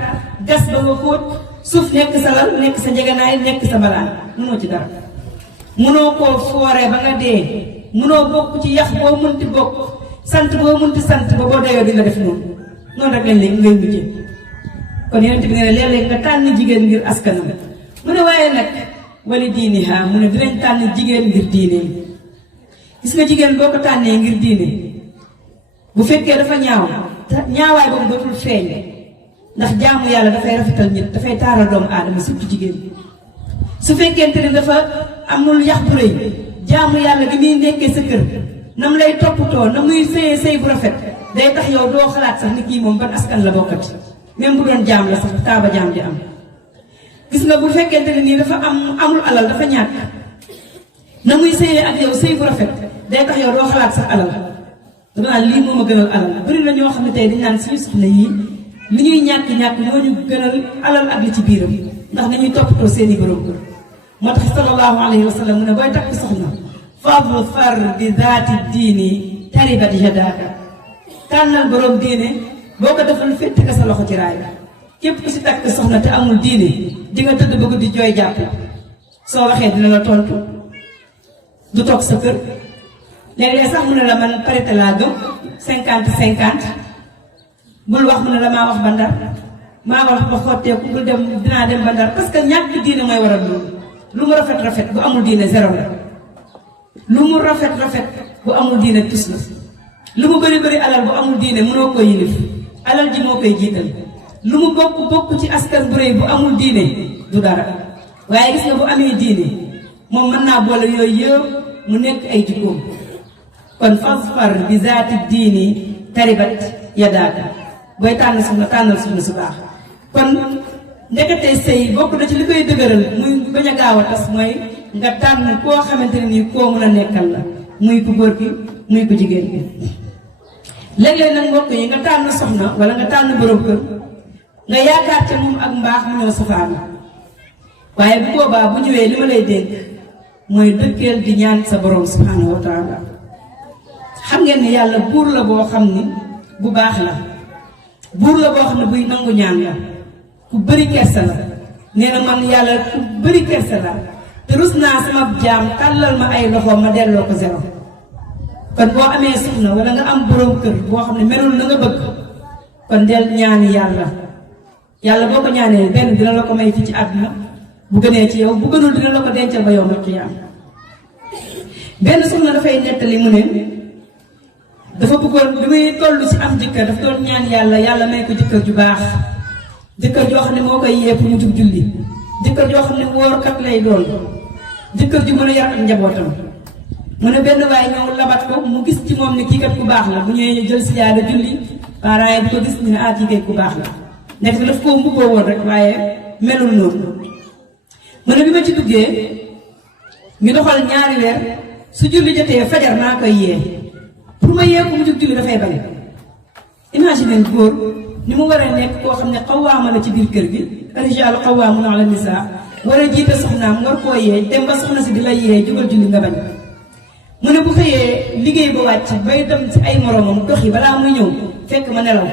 gas ba nga xóot suuf nekk sa lal nekk sa njeganaay nekk sa mbalaan mënoo ci dara mënoo koo fooree ba nga dee mënoo bokk ci yax boo mënti bokk sant boo mënti sant ba boo dayoo di nga def noonu noonu rek lañ lay ngay mujjee kon yonent bi nee na léeg-léeg nga tànn jigéen ngir askanam mu ne waaye nag wali diiniha mu ne dinañ tànn jigéen ngir diineem gis nga jigéen boo ko tànnee ngir diine bu fekkee dafa ñaawaay boobu dootul feeñ ndax jaamu yàlla dafay rafetal nit dafay taaral doomu aadama surtout jigéen su fekkente ne dafa amul yax bu rëy jaamu yàlla gi muy nekkee sa kër na mu lay toppatoo na muy sëyee sëy bu rafet day tax yow doo xalaat sax ni kii moom ban askan la bokkati même bu doon jaam la sax taaba jaam di am gis nga bu fekkente ne nii dafa amul alal dafa ñàkk na muy sëyee ak yow sëy bu rafet day tax yow doo xalaat sax alal dama naan lii moom a gënal alal bëri na ñoo xam ne tey dañ naan suñu soxna yii li ñuy ñàkk-ñàkk moo ñu gënal alal ak li ci biiram ndax nañuy toppatoo seeni borom kër moo tax sallallahu alayhi wa sallam mu ne booy takk soxna fadfar bi zaati diini taribat yadaaka tànnal borom diine boo ko defal fett ka sa loxo ci raay képp ku si takk soxna te amul diine di nga tëdd bëgg di jooy jàpp soo waxee dina la tontu du toog sa kër léeg-léeg sax mu ne la man parité laa gëm 50-50 bul wax mu ne la maa wax ba ndar maa wax ba xotteeku bul dem dinaa dem ba ndar parce que ñàkk diine mooy waral loolu lu mu rafet rafet bu amul diine zéro la lu mu rafet rafet bu amul diine tus la lu mu bëri bëri alal bu amul diine mënoo koy yilif alal ji moo koy jiital lu mu bokk bokk ci askan bu rëy bu amul diine du dara waaye gis nga bu amee diine moom mën naa boole yooyu yëpp mu nekk ay jikkoom kon fasfar bi zaati diini taribat yadaaka booy tànn soxna tànnal soxna su baax kon ndekete sëy bokk na ci li koy dëgëral muy bañ a gaaw a tas mooy nga tànn koo xamante ne nii koo mën a nekkal la muy ku góor gi muy ku jigéen gi léeg-léeg nag mbokk yi nga tànn soxna wala nga tànn borom kër nga yaakaar ca moom ak mbaax mu ñëw safaana waaye bu boobaa bu ñëwee li ma lay dénk mooy dëkkeel di ñaan sa borom subhanahu wa taala xam ngeen ni yàlla buur la boo xam ni bu baax la buur la boo xam ne buy nangu ñaan la ku bëri kersa la nee na man yàlla ku bëri kersa la te rus naa sama jaam tàllal ma ay loxoom ma delloo ko zéro kon boo amee soxna wala nga am borom kër boo xam ne melul na nga bëgg kon del ñaani yàlla yàlla boo ko ñaanee benn dina la ko may fi ci àdduna bu gënee ci yow bu gënul dina la ko dencal ba yow ma xiyaam benn soxna dafay nettali mu ne dafa bëggoon bi muy toll ci am jëkkër dafa doon ñaan yàlla yàlla may ko jëkkër ju baax jëkkër joo xam ne moo koy yee pour mu jug julli jëkkër joo xam ne woorkat lay doon jëkkër ju mën a yar ak njabootam mu ne benn waay ñëw labat ko mu gis ci moom ne kii kat ku baax la bu ñëwee jël si jaada julli parents yi di ko gis ñu ne kii kay ku baax la nekk daf koo mbubboo woon rek waaye melul noonu mu ne bi ma ci duggee ñu doxal ñaari weer su julli jotee fajar maa koy yee pour ma yee ko mu jóg julli dafay bañ. imagine góor ni mu war a nekk koo xam ne xawaama la ci biir kër gi rijaalu xawaamun ala nisaa war a jiite soxnaam war koo yee dem ba soxna si di la yee jógal julli nga bañ. mu ne bu xëyee liggéey ba wàcc bay dem ci ay moromam dox yi balaa muy ñëw fekk ma nelaw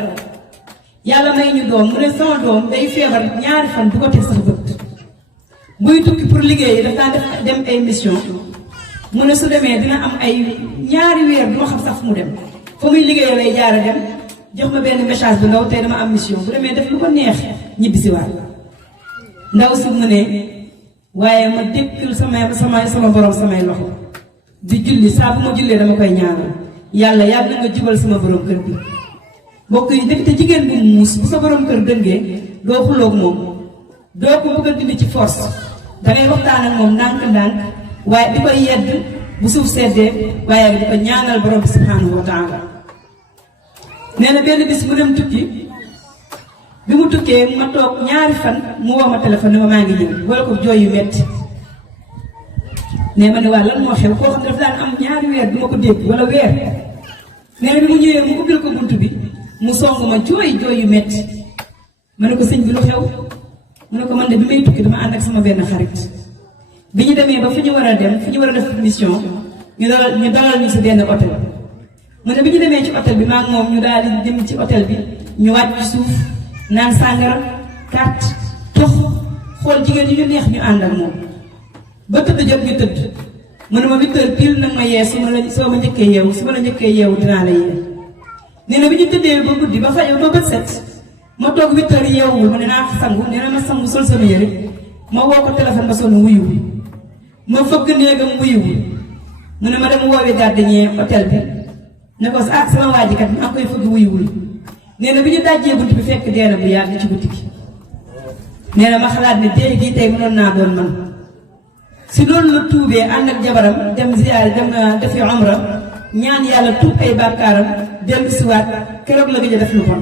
yàlla may ñu doom mu ne sama doom day feebar ñaari fan du ko teg sax bët buy tukki pour liggéey daf daan def dem ay mission mu ne su demee dina am ay ñaari weer du ma xam sax fu mu dem fa muy liggéey lay jaara dem jox ma benn message bu ndaw tey dama am mission bu demee def lu ko neex ñibbisiwaat ndaw si mu ne waaye ma dékkil sama borom samay loxo di julli saa bu ma jullee dama koy ñaanal yàlla yàlla nga jubal sama borom kër bi mbokk yi nekk te jigéen bu muus bu sa borom kër dëngee doo xuloog moom doo ko bëgg a dindi ci force dangay waxtaan ak moom ndànk-ndànk waaye di koy yedd bu suuf seddee waaye di ko ñaanal borom bi subhanahu wa taala nee na benn bis mu dem tukki bi mu tukkee ma toog ñaari fan mu woo ma téléphone ne ma maa ngi ñëw wala ko jooy yu metti nee ma ne waa lan moo xew koo xam ne dafa daan am ñaari weer du ma ko dégg wala weer nee na bi mu ñëwee mu ubbil ko bunt bi mu song ma jooy yu metti ma ne ko sëñ bi lu xew mu ne ko man de bi may tukki dama ànd ak sama benn xarit bi ñu demee ba fi ñu war a dem fi ñu war a def mission ñu dalal ñu si benn hôtel mu ne bi ñu demee ci hôtel bi maa ngi moom ñu daal di dem ci hôtel bi ñu wàcc ci suuf naan sàngara carte tox xool jigéen ñi ñu neex ñu ànd ak moom ba tëdd jot ñu tëdd mu ne ma 8 heures pile nag ma yee soo ma njëkkee yeewu su ma la njëkkee yeewu dinaa la yee nee na bi ñu tëddee ba guddi ba fajo ba bët set ma toog 8 heures yeewul ma ne naa sangu nee na ma sangu sol sama yëre ma woo ko téléphone ba sonn wuyuwul ma fëgg néegam wuyuwul mu ne ma dem woowee gardien hôtel bi ne ko sama waa ji kat maa koy fëgg wuyuwul nee na bi ñu dajjee bunt bi fekk dee na bu yàgg ci guddi gi nee na ma xalaat ne dee gii tey mënoon naa doon man si loolu la tuubee ànd ak jabaram dem ziyaar dem defi umra ñaan yàlla tuub ay bàkkaaram dellu siwaat keroog la gëj a def lu bon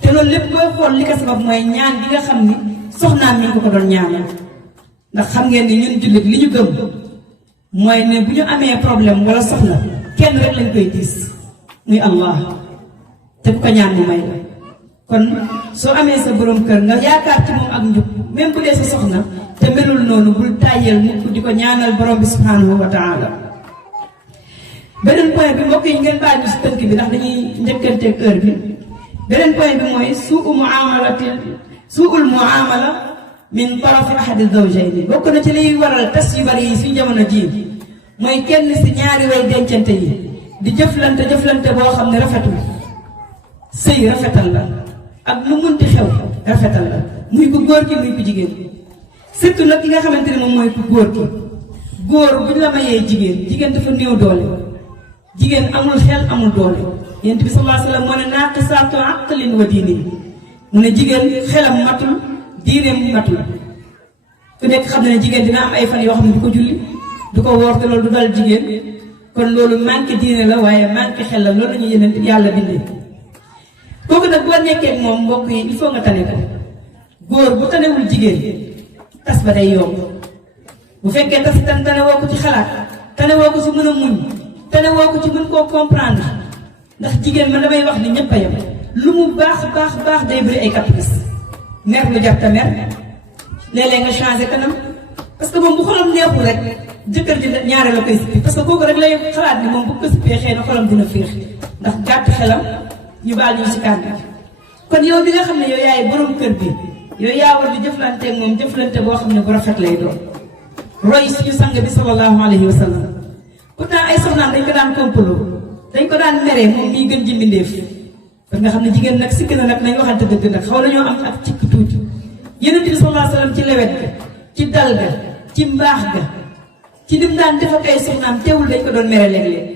te loolu lépp booy xool li ko sabab mooy ñaan bi nga xam ni soxnaam mi ngi ko doon ñaanal ndax xam ngeen ni ñun jullit li ñu gëm mooy ne bu ñu amee problème wala soxla kenn rek lañ koy diis muy Allah te bu ko ñaan mu may la kon soo amee sa borom kër nga yaakaar ci moom ak njub même bu dee sa soxna te melul noonu bul tàyyeel mukk di ko ñaanal borom bi subhanahu wa taala beneen point bi mbokk yi ngeen baal ñu si tënk bi ndax dañuy njëkkanteeg heure bi beneen point bi mooy suul muamala min tarafi ahadi zawjayni bokk na ci liy waral tas yu bari yi suñu jamono ji mooy kenn si ñaari way dencante yi di jëflante boo xam ne rafetul sëy rafetal la ak lu munti xew rafetal la muy ku góor ki muy ku jigéen surtout nag ki nga xamante ne moom mooy ku góor ki góor bu ñu la mayee jigéen dafa néew doole jigéen amul xel amul doole yonent bi sallallahu alayhi wa sallam moo ne naaqisaatu aqlin wa diinin mu ne jigéen xelam matul diineem matul ku nekk xam na ne jigéen dina am ay fan yoo xam ne du ko julli du ko woor te loolu du dal jigéen kon loolu manqué diine la waaye manqué xel la loolu la ñuy yeneen yàlla bindee kooku nag boo nekkee ak moom mbokk yi il faut nga tane ko góor bu tanewul jigéen tas ba day yomb bu fekkee tas tane woo ko ci xalaat tane woo ko ci mën a muñ tane woo ko ci mën koo comprendre ndax jigéen man damay wax ni ñëpp a yem lu mu baax day bëri ay caprice mer lu jar ta mer léeg-léeg nga changé kanam parce que moom bu xolam neexul rek jëkkër ji ñaare la koy sippi parce que kooku rek lay xalaat ni moom bu ko sippee xëy na xolam dina féex ndax gàtt xelam ñu baal ñu si kàddu kon yow bi nga xam ne yow yaay borom kër bi yow yaa war di jëflante ak moom jëflante boo xam ne bu rafet lay doon roy suñu sang bi sallallahu alayhi wa sallam pourtant ay soxnaam dañ ko daan complot dañ ko daan meree moom miy gën ji mbindéef kon nga xam ne jigéen nag sikk na nag nañ waxante dëgg nag xaw nañoo am ak cikk tuuti Yonent bi sallallahu alayhi wa sallam ci lewet ga ci dal ga ci mbaax ga ci nim daan def ak ay soxnaam teewul dañ ko doon mere léeg-léeg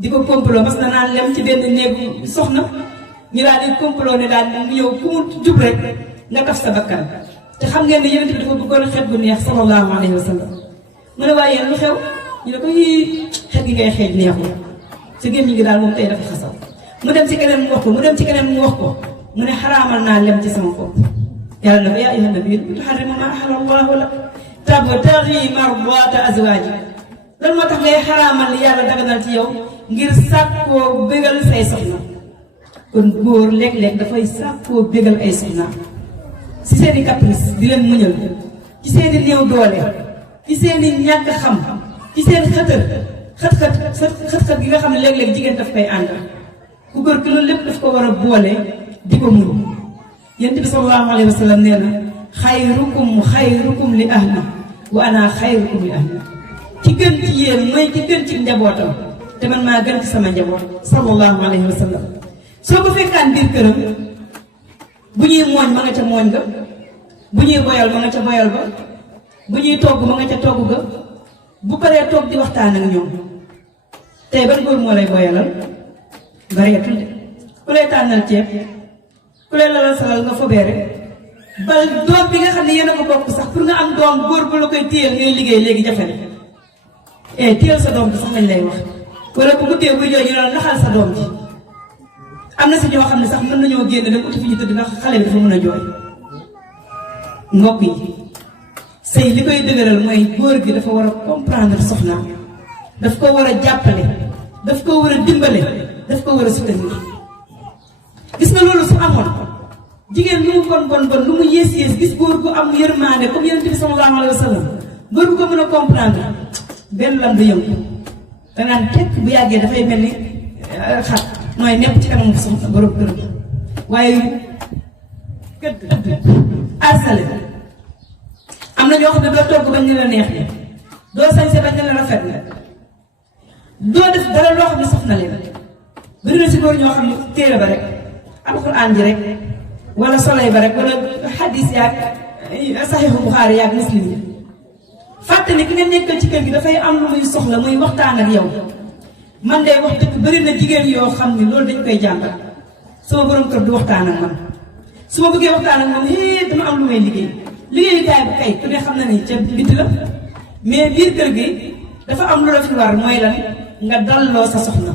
di ko complot mas na naan lem ci benn néegu soxna ñu daal di complot ne daal mu ñëw ku mu jub rek nga taf sa bakkan te xam ngeen ne Yonent bi dafa bëggoon xet bu neex sallallahu alayhi wa sallam mu ne waaye yéen lu xew ñu ne ko yii xet gi ngay xeej neexul sa gémmiñ gi daal moom tey dafa xasaw mu dem ci keneen mu wax ko mu dem ci keneen mu wax ko mu ne xaraamal naa lem ci sama bopp yàlla na ko yaa ayyuhan nabiyyu tuharrimu maa ahalla Allahu lak tabtaghi mardaata azwaajik lan moo tax ngay xaraamal li yàlla daganal ci yow ngir sàkkoo bégal say soxna kon góor léeg-léeg dafay sàkkoo bégal ay soxna ci seeni caprice di leen muñal ci seeni néew doole ci seeni ñàkk xam ci seen xët-xët gi nga xam ne léeg-léeg jigéen daf koy ànd ku góor ki loolu lépp daf ko war a boole di ko muñ yonent bi sallallahu alayhi wa sallam nee na xayrukum li ahli wa ana xayrukum li ahli ci gën ci yéen mooy ci gën ci njabootam te man maa gën ci sama njaboot sallallahu alayhi wa sallam soo ko fekkaan biir këram bu ñuy mooñ ma nga ca mooñ ga bu ñuy boyal ma nga ca boyal ba bu ñuy togg ma nga ca togg ga bu paree toog di waxtaan ak ñoom tey ban góor moo lay boyalal bareetul de ku lay tànnal ceeb ku lay lalal salal nga fobeere bal doom bi nga xam ne yéen a ko bokk sax pour nga am doom góor bu la koy téyel ngay liggéey léegi jafe na téyel sa doom bi sax lañ lay wax wala bu guddee buy jooy ñu doon naxal sa doom ji am na si ñoo xam ne sax mën nañoo génn dem uti fi ñu tëdd ndax xale bi dafa mën a jooy mbokk yi sëy li koy dëgëral mooy góor gi dafa war a comprendre soxnaam daf ko war a jàppale daf ko war a dimbale daf ko war a soutenir gis nga loolu su amoon jigéen lu mu bon lu mu yées gis góor gu am yërmaande comme yonent bi sallallahu alayhi wa sallam góor gu ko mën a comprendre benn lam du yëngu danaan tekk bu yàggee dafay mel ni xat nooy nepp ci kanam soxna borom kër waaye gëdd arsale am na ñoo xam ne doo togg bañ ne la neex ne doo sañse bañ ne la rafet na doo def dara loo xam ne soxna leen bëri na si góor ñoo xam ne téere ba rek alxuraan ji rek wala soleil ba rek wala xadis yaag saxiixu buxaari yaag muslim yi fàtte ni ki nga nekkal ci kër gi dafay am lu muy soxla muy waxtaan ak yow man de wax dëgg bëri na jigéen yoo xam ne loolu dañ koy jàngal sama borom kër du waxtaan ak man su ma bëggee waxtaan ak moom dama am lu may liggéeyukaay bu kay ku ne xam na ni ca biti la mais biir kër gi dafa am lu la fi war mooy lan nga dalloo sa soxna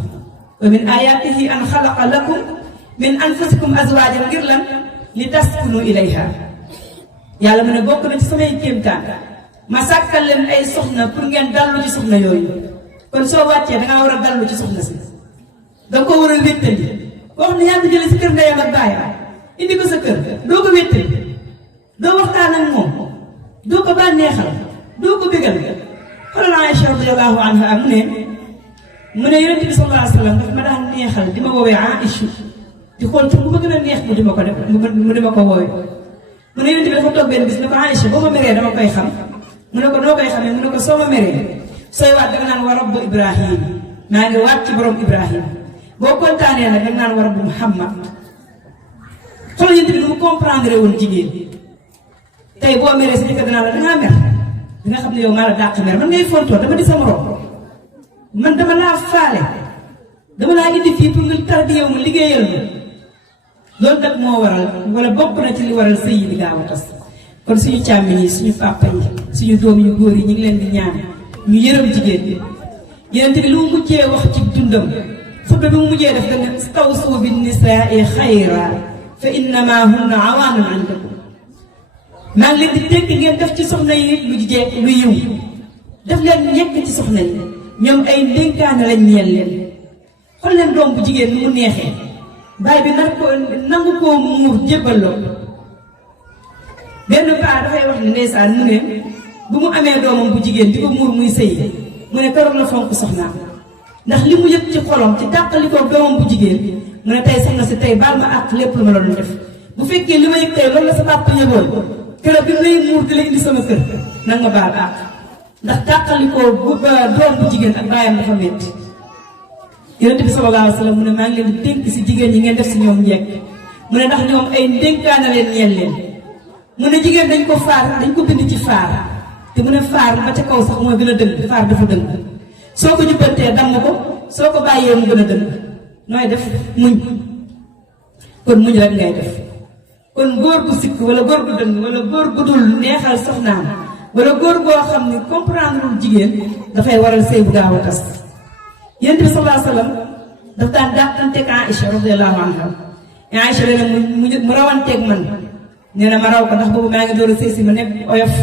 wa min ayaatihi an xalaqa lakum min anfusikum azwaajan ngir lan li taskunu ilayha yàlla mu ne bokk na ci samay kéemtaan ma sàkkal leen ay soxna pour ngeen dallu ci soxna yooyu kon soo wàccee dangaa war a dallu ci soxna si danga ko war a wéttali koo xam ne yaa ngi jëlee si kër ndeyam ak baayam indi ko sa kër doo ko wéttali doo waxtaan ak moom doo ko bànneexal doo ko bégal xoolal Aïcha radiyallahu anha mu ne yonent bi sallallahu alayhi wa sallam daf ma daan neexal di ma woowee Aïcha di xool tur bu ma gën a neex mu di ma ko def mu di ma ko woowee mu ne yonent bi dafa toog benn bis ne ko Aïcha boo ma meree dama koy xam mu ne ko noo koy xamee mu ne ko soo ma meree sooy waat danga naan wa rabbu Ibrahim maa ngi waat ci borom Ibrahim boo kontaanee nag danga naan wa rabbu Muhammad xoolal yonent bi nu mu comprendre woon jigéen tey boo meree si jëkkër danaa la dangaa mer danga xam ne yow maa la dàq mer man ngay fontoo dama di sa morom man dama laa faale dama laa indi fii pour nga tarbi yow ma liggéeyal ma loolu nag moo waral wala bokk na ci li waral sëy yi di gaaw a tas kon suñu càmmiñ yi suñu papa yi suñu doom yu góor yi ñu ngi leen di ñaan ñu yërëm jigéen ñi yeneen bi lu mu mujjee wax ci dundam xutba bi mu mujjee def dana stawsu bin nisaai xayra fa innama hunna awaanun andakum maa ngi leen di dégg ngeen def ci soxna yi lu jeeg lu yiw def leen ñekk ci soxna yi ñoom ay ndénkaane lañ ñeel leen xool leen doom bu jigéen lu mu neexee baay bi nangu koo muur jébbal la benn paa dafay wax ne ndeysaan mu ne bu mu amee doomam bu jigéen di ko muur muy sëy mu ne keroog la fonk soxnaam ndax li mu yëg ci xolom ci tàqali ko doomam bu jigéen mu ne tey soxna si tey baal ma àq lépp lu ma la doon def bu fekkee li ma yëg tey loolu la sa papa yëgoon keroog bi mu lay muur di la indi sama kër nag ma baal àq ndax tàqali ko doom bu jigéen ak baayam dafa metti yonent bi sallallahu alayhi wa sallam mu ne maa ngi leen di dénk si jigéen ñi ngeen def si ñoom njekk mu ne ndax ñoom ay ndénkaana leen ñeel leen mu ne jigéen dañ ko faar dañ ko bind ci faar te mu ne faar ba ca kaw sax mooy gën a dëng faar dafa dëng soo ko jubbantee damm ko soo ko bàyyee mu gën a dëng nooy def muñ kon muñ rek ngay def kon góor gu sikk wala góor gu dëng wala góor gu dul neexal soxnaam wala góor goo xam ne comprendre lul jigéen dafay waral sëy bu gaaw a tas yonent bi sallallahu alayhi wa sallam daf daan dàqanteeg Aïcha radiyallahu anha Aïcha nee na mu rawanteeg man nee na ma raw ko ndax boobu maa ngi door a sëy si ma nekk oyof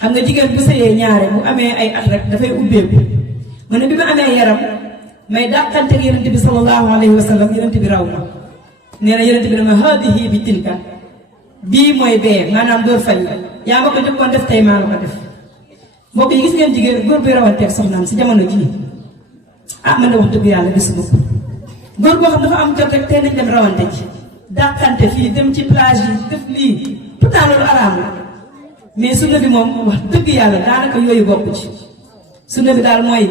xam nga jigéen bu sëyee ñaare bu amee ay at rek dafay ubbeeku ma ne bi ma amee yaram may dàqanteeg yonent bi sallallahu alayhi wa sallam yonent bi raw ma nee na yonent bi dama haadihi bi tilka bii mooy bee maanaam door fay yaa ma ko jëkkoon def tey maa la ko def mbokk yi gis ngeen jigéen góor bi rawanteeg soxnaam si jamono jii man de wax dëgg yàlla gisuma ko góor boo xam dafa am jot rek tey nañ dem rawante ci dàqante fii dem ci plage yi def lii pourtant loolu araam la mais sunna bi moom wax dëgg yàlla daanaka yooyu bokku ci sunna bi daal mooy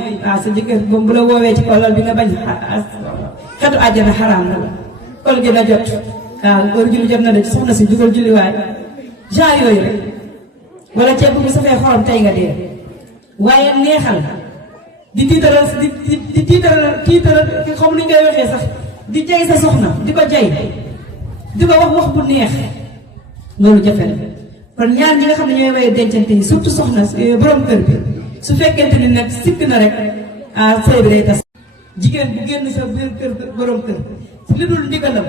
sa jëkkër bu la woowee ci kolal bi nga bañ xetu àjjana xaraam na la kol gi na jot góor julli jot na de soxna si jugal julliwaay genre yooyu rek wala ceeb bu safee xorom tey nga dee waaye neexal di tiitaral di tiitaral xam ni ñu koy waxee sax di jay sa soxna di ko jay di ko wax bu neex loolu jafe na kon ñaar ñi nga xam ne ñooy waye dencante yi surtout soxna borom kër bi su fekkente ni nag sikk na rek sëy bi day tas jigéen bu génn sa biir kër borom kër si li dul ndigalam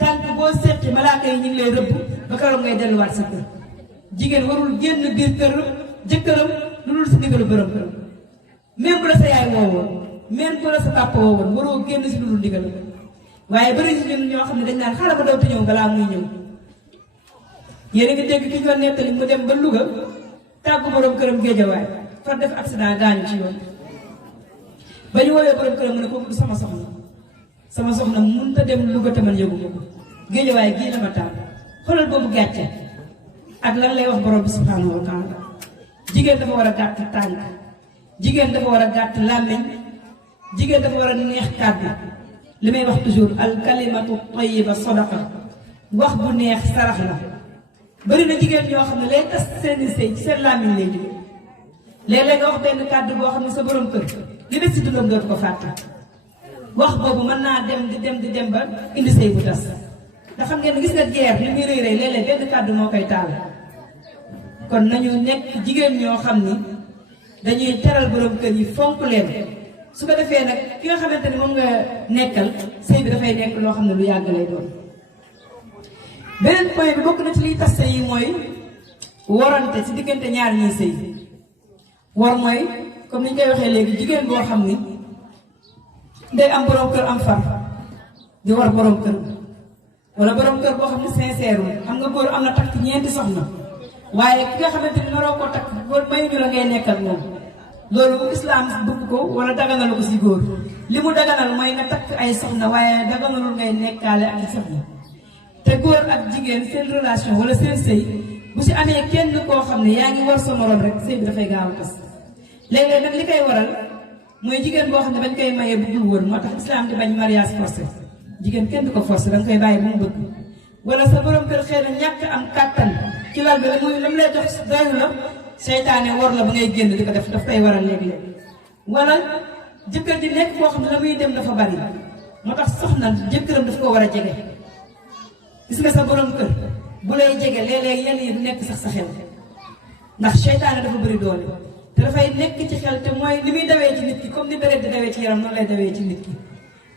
tànk boo seqi malaaka yi ñu ngi lay rëbb ba keroog ngay delluwaat sa kër jigéen warul génn biir kër jëkkëram lu dul si ndigalu borom kër même bu la sa yaay woowoon même bu la sa papa woowoon waroo génn si lu dul ndigalam waaye bëri si ñun ñoo xam ne dañ naan xaaral ba daw te ñëw balaa muy ñëw yéen a ngi dégg ki ñu doon nettali mu dem ba Louga tàggu borom këram Géejawaay far def accident gaañu ci yoon ba ñu woowee borom këram mu ne ko du sama soxna mënut a dem Louga te man yëgu ko Géejawaay gii la ma taal xoolal boobu gàcce ak lan lay wax borom bi subhanahu wa taala jigéen dafa war a gàtt tànk jigéen dafa war a gàtt làmmiñ jigéen dafa war a neex kàddu li may wax toujours al kalimatu tayyiba sadaqa wax bu neex sarax la bëri na jigéen ñoo xam ne lay tas seeni sëy ci seen làmmiñ lay jóge léeg-léeg nga wax benn kàddu boo xam ne sa borom kër li des si dundam dootu ko fàtte wax boobu mën naa di dem ba indi sëy bu tas ndax xam ngeen gis nga guerre li muy rëy rëy léeg-léeg benn kàddu moo koy taal kon nañu nekk jigéen ñoo xam ni dañuy teral borom kër yi fonk leen su ko defee nag ki nga xamante ni moom nga nekkal sëy bi dafay nekk loo xam ne lu yàgg lay doon beneen point bi bokk na ci liy tas sëy yi mooy warante ci diggante ñaar ñiy sëy war mooy comme ni ñu koy waxee léegi jigéen boo xam ni day am borom kër am far di war borom kër wala borom kër boo xam ne sincère xam nga góor am na takk ñeenti soxna waaye ki nga xamante ni naroo koo takk góor mayuñu la ngay nekkal moom loolu islam bëgg ko wala daganalu ko si góor li mu daganal mooy nga takk ay soxna waaye daganalul ngay nekkaale ak soxna te góor ak jigéen seen relation wala seen sëy bu si amee kenn koo xam ne yaa ngi war sa morom rek sëy bi dafay gaaw a tas léeg-léeg nag li koy waral mooy jigéen boo xam ne bañ koy mayee bëggul woon moo tax islam di bañ mariage forcé jigéen kenn du ko forcé danga koy bàyyi bu mu bëgg wala sa borom kër xëy na ñàkk am kàttan ci lal bi la muy lam lay jox doylu la seytaane war la ba ngay génn di ko def daf koy waral léeg-léeg wala jëkkër ji nekk boo xam ne la muy dem dafa bari moo tax soxna jëkkëram daf ko war a jege gis nga sa borom kër bu lay jege léeg-léeg yenn yi du nekk sax sa xel ndax seytaane dafa bëri doole te dafay nekk ci xel te mooy li muy dawee ci nit ki comme ni deret di dawee ci yaram noonu lay dawee ci nit ki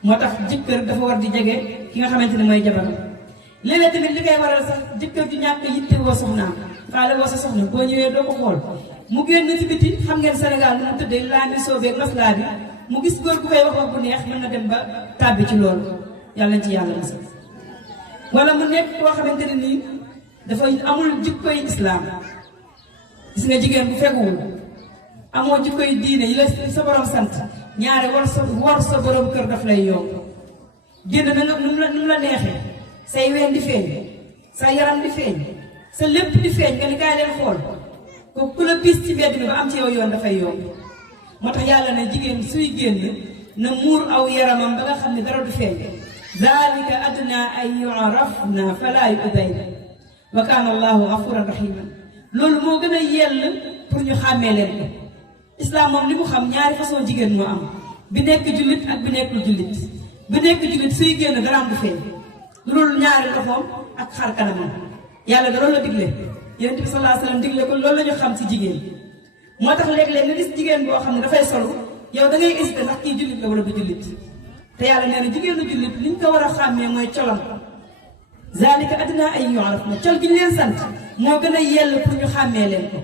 moo tax jëkkër dafa war di jege ki nga xamante ne mooy jabaram léeg-léeg tamit li koy waral sax jëkkër ju ñàkk yitte woo soxnaam faale woo sa soxna boo ñëwee doo ko xool mu génn ci biti xam ngeen Sénégal nu mu tëddee laa mi soobee maslaa bi mu gis góor gu koy wax bu neex mën na dem ba tàbbi ci loolu yàlla ci yàlla na sax wala mu nekk koo xamante ne nii dafa amul jikkoy islaam gis nga jigéen bu feguwul amoo jikkoy diine yi la sa borom sant ñaare war sa borom kër daf lay yomb génn na nga nu mu la neexee say ween di feeñ sa yaram di feeñ sa lépp di feeñ nga ni kaay leen xool ko ku la piis ci mbedd mi ba am ci yow yoon dafay yomb moo tax yàlla ne jigéen suy génn na muur aw yaramam ba nga xam ne dara du feeñ zalika adna an yu'rafna fala yu'dayna wa kana allahu ghafuran rahiman loolu moo gën a yell pour ñu xàmmee leen ko islam moom li mu xam ñaari façon jigéen moo am bi nekk jullit ak bi nekkul jullit bi nekk jullit suy génn dara am du feeñ loolu ñaari loxoom ak xar kanamam yàlla da loolu la digle yonent bi sallallahu alayhi wasallam digle ko loolu la ñu xam ci jigéen moo tax léeg-léeg nga gis jigéen boo xam ne dafay solu yow da ngay hésité ndax kii jullit la wala du jullit te yàlla nee na jigéenu jullit liñ ko war a xàmmee mooy colam zalika adnaa ay yu'raf na col gi ñu leen sant moo gën a yell pour ñu xàmmee leen ko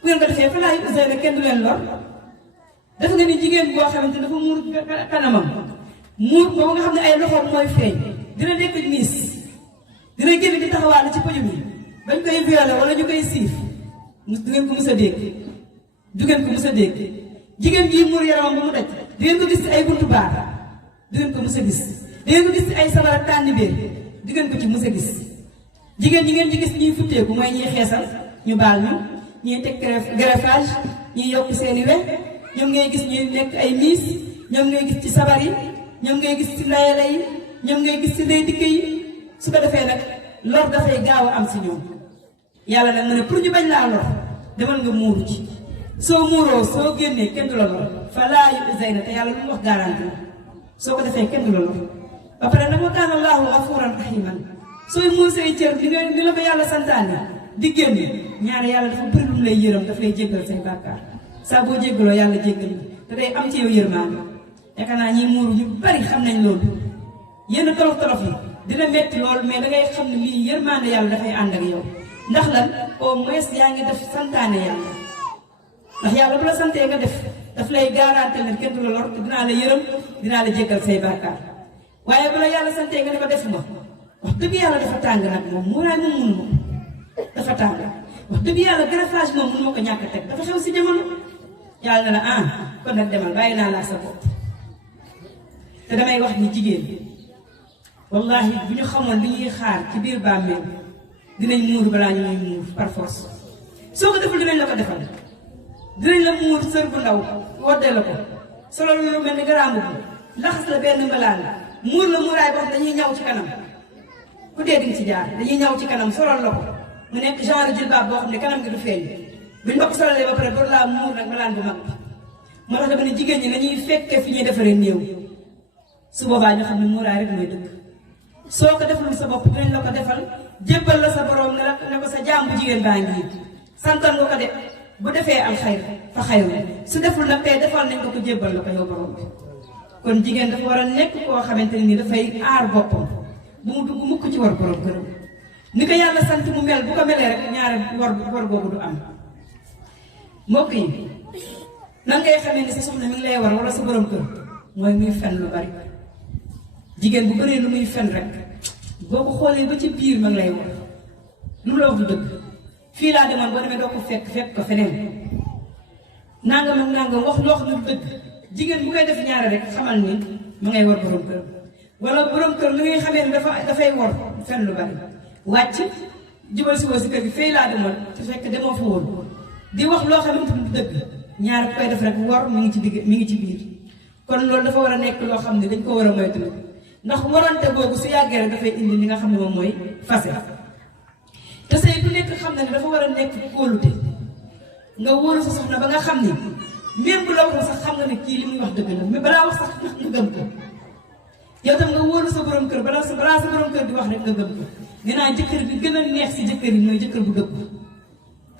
bu ngeen ko defee falaa yu'zayna kenn du leen lor. def nga ni jigéen boo xamante dafa muur kanamam muur boobu nga xam ne ay loxoom mooy feeñ dina nekk miis dina génn di taxawaale ci pojum yi bañ koy violé wala ñu koy siif du ngeen ko mës a dégg du ngeen ko mës a dégg jigéen jii muur yaramam ba mu daj di ngeen ko gis ci ay buntu baar du ngeen ko mës a gis di ngeen ko gis ci ay sabar ak tànni biir di ngeen ko ci mës a gis jigéen ñi ngeen ci gis ñuy futteeku mooy ñiy xeesal ñu baal ñu ñuy teg greffage ñuy yokk seeni we ñoom ngay gis ñuy nekk ay miis ñoom ngay gis ci sabar yi ñoom ngay gis ci layala yi ñoom ngay gis ci ndey dikk yi su ko defee nag lor dafay gaaw a am si ñoom yàlla nag mu ne pour ñu bañ laa lor demal nga muuru ci soo muuroo soo génnee kenn du la lor falaa yu'zayna te yàlla lu mu wax garanti soo ko defee kenn du la lor ba pare nag wa kaana Allaahu gafuuran rahiiman sooy muur say cër di la ko yàlla santaane di génn ñaare yàlla dafa bëri lu mu lay yërëm daf lay jéggal say bàkkaar saa boo jéggaloo yàlla jéggal te day am ci yow yërmaande yaakaar naa ñi muuru ñu bari xam nañ loolu yenn tolof yi dina metti loolu mais dangay xam ne lii yërmaande yàlla dafay ànd ak yow ndax lan au moins yaa ngi def santaane yàlla ndax yàlla bu la santee nga def daf lay garanté ne kenn du la lor te dinaa la yërëm dinaa la jéggal say bàkkaar waaye bu la yàlla santee nga ne ko def ma wax dëgg yàlla dafa tàng nag moom muuraay moom mënu ma dafa tàng wax dëgg yàlla greffage moom mënu ma ko ñàkk teg dafa xew si jamono yàlla na la kon nag demal bàyyi naa la sa bopp te damay wax ni jigéen wallahi bu ñu xamoon li ñuy xaar ci biir bàmmeel dinañ muur balaa ñu ñuy muur par force soo ko deful dinañ la ko defal dinañ la muur sër bu ndaw woddee la ko solo lu mel ni garambu bi laxas la benn mbalaan muur la muuraay boo xam dañuy ñaw ci kanam ku dee dinga ci jaar dañuy ñaw ci kanam solal la ko mu nekk genre jilbaab boo xam ne kanam gi du feeñ buñ ma ko solalee ba pare door laa muur nag mbalaan bu mag moo tax dama ne jigéen ñi nañuy fekke fi ñuy defaree néew su boobaa ñu xam ne muuraay rek mooy dëgg soo ko defalul sa bopp dinañ la ko defal jébbal la sa borom ne ko sa jaam bu jigéen baa ngi santal nga ko de bu defee al xayr fa xayru su deful nag tey defal nañ ko jébbal la ko yow borom bi kon jigéen dafa war a nekk koo xamante ne ni dafay aar boppam bu mu dugg mukk ci war borom këram ni ko yàlla sant mu mel bu ko melee rek ñaare war boobu du am mbokk yi nan ngay xamee ni sa soxna mi ngi lay war wala sa borom kër mooy muy fen lu bari jigéen bu bëree lu muy fen rek boo ko xoolee ba ci biir ma ngi lay war lu la wax du dëgg fii laa demoon boo demee doo ko fekk ko feneen nangam ak nangam wax loo xam ne du dëgg jigéen bu koy def ñaare rek xamal ni ma ngay war borom kër wala borom kër li ngay xamee ne dafay war fen lu bari wàcc jubal si woo si kër gi fii laa demoon te fekk demoo fa woon di wax loo xamante ni du dëgg ñaare ku koy def rek war mi ngi ci digg mi ngi ci biir kon loolu dafa war a nekk loo xam ne dañ ko war a moytu ndax warante boobu su yàggee rek dafay indi li nga xam ne moom mooy fase te sëy bu nekk xam na ne dafa war a nekk kóolute nga wóolu sa soxna ba nga xam ni même bu la waxul sax xam nga ne kii li muy wax dëgg la mais balaa wax sax ndax nga gëm ko yow tam nga wóolu sa borom kër balaa sa borom kër di wax rek nga gëm ko nee naa jëkkër bi gën a neex si jëkkër yi mooy jëkkër bu dëgg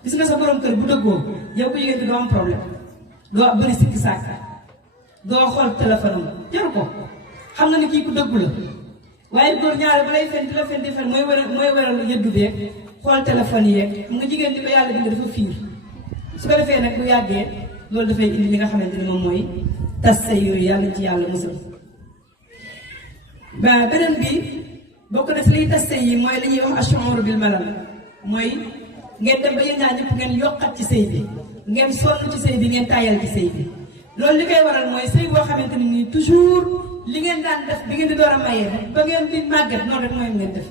gis nga sa borom kër bu dëggoo yow ko jigéen bi doo am problème doo bëri sikki sàkk doo xool téléphone am jaru ko xam nga ne kii ku dëggu la waaye góor ñaare ba lay fen di la fen di fen mooy waral yëddu beeg xool téléphone yeeg xam nga jigéen di ko yàlla bind dafa fiir su ko defee nag bu yàggee loolu dafay indi li nga xamante ni moom mooy tas say yooyu yàlla ci yàlla musal ba beneen bi bokk na si liy tas say yi mooy li ñuy wax ash'ur bil malal mooy ngeen dem ba yéen ñaar ñëpp ngeen yokkat ci sëy bi ngeen sonn ci sëy bi ngeen tàyyal ci sëy bi loolu li koy waral mooy sëy boo xamante ni nii toujours li ngeen daan def bi ngeen di door a mayee ba ngeen di màgget noonu rek mooy ngeen def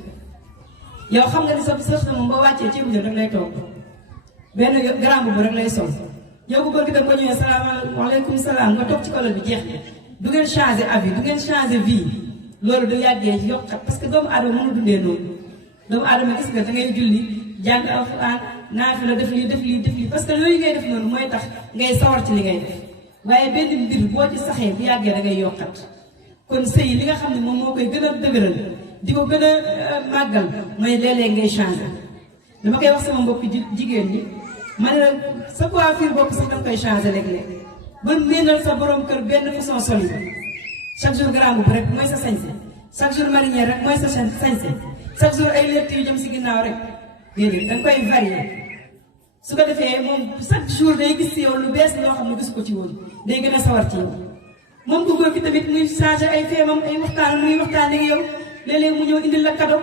yow xam nga ni sa soxna moom ba wàccee ci rek lay toog benn grand boobu rek lay sol yow bu bëgg dem ba ñëwee salaamaaleykum salaam nga toog ci kolal bi jeex na du ngeen changer avis du ngeen changer vie loolu du yàggee yokkat parce que doomu aadama mënu dundee noonu doomu aadama gis nga da ngay julli jàng alxuraan naafila def lii parce que loolu ngay def noonu mooy tax ngay sawar ci li ngay def waaye benn mbir boo ci saxee bu yàggee da ngay yokkat kon sëy li nga xam ne moom moo koy gën a dëgëral di ko gën a màggal mooy léeg-léeg ngay changer dama koy wax sama mbokki jigéen ñi ma ne la sa coiffure bopp sax danga koy changer léeg-léeg ba ménal sa borom kër benn façon soli chaque jour grand boobu rek mooy sa sañse chaque jour marinière rek mooy sa sañse chaque jour ay lett yu jëm si ginnaaw rek déedéet danga koy varier su ko defee moom chaque jour day gis si yow lu bees loo xam ne gis ko ci woon day gën a sawar ci yow moom ku góor ki tamit muy changé ay feemam ay waxtaan muy waxtaan ak yow léeg-léeg mu ñëw indil la cadeau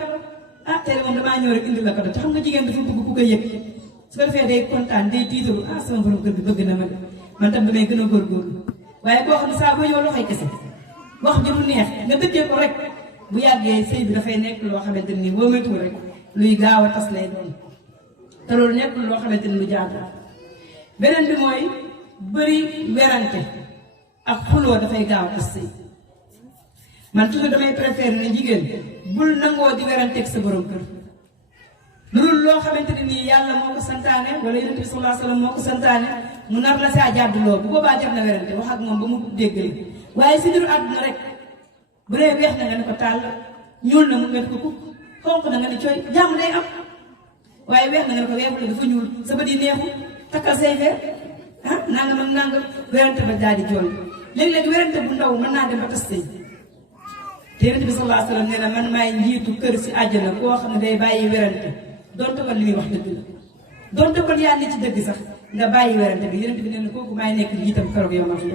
ah tey moom damaa ñëw rek indil la cadeau te xam nga jigéen dafa bëgg ku koy yëg su ko defee day kontaan day tiitaru ah sama borom kër bi bëgg na ma de man tam damay gën a góorgóorlu waaye boo xam ne saa boo ñëw loxoy kese wax ji du neex nga dëkkee ko rek bu yàggee sëy bi dafay nekk loo xamante ni boo méttuwul rek luy gaaw a tas lay doon te loolu nekkul loo xamante ni lu jaadu beneen bi mooy bëri werante ak xuloo dafay gaaw a tas sëy man toujours damay préférer ne jigéen bul nangoo di weranteeg sa borom kër loolu loo xamante ne nii yàlla moo ko santaane wala yonent bi sallallahu alayhi wa sallam moo ko santaane mu nar la saa jàdduloo bu boobaa jar na werante wax ak moom ba mu dégg la waaye si biir àdduna rek bu dee weex na nga ne ko tàll ñuul na mu nga ne ko kukk xonq na nga ne cooy jàmm day am waaye weex na nga ne ko weexu la dafa ñuul sa bët yi neexu takkal say feer ah nangam ak nangam werante ba daal di jooy léeg-léeg werante bu ndaw mën naa dem ba tas sëy te yonent bi sallallahu alayhi wa sallam nee na man maay njiitu kër si àjjana koo xam ne day bàyyi werante donte kon li muy wax dëgg la donte kon yaa ngi ci dëgg sax nga bàyyi werante bi yonent bi nee na kooku maay nekk njiitam keroog yow ma fi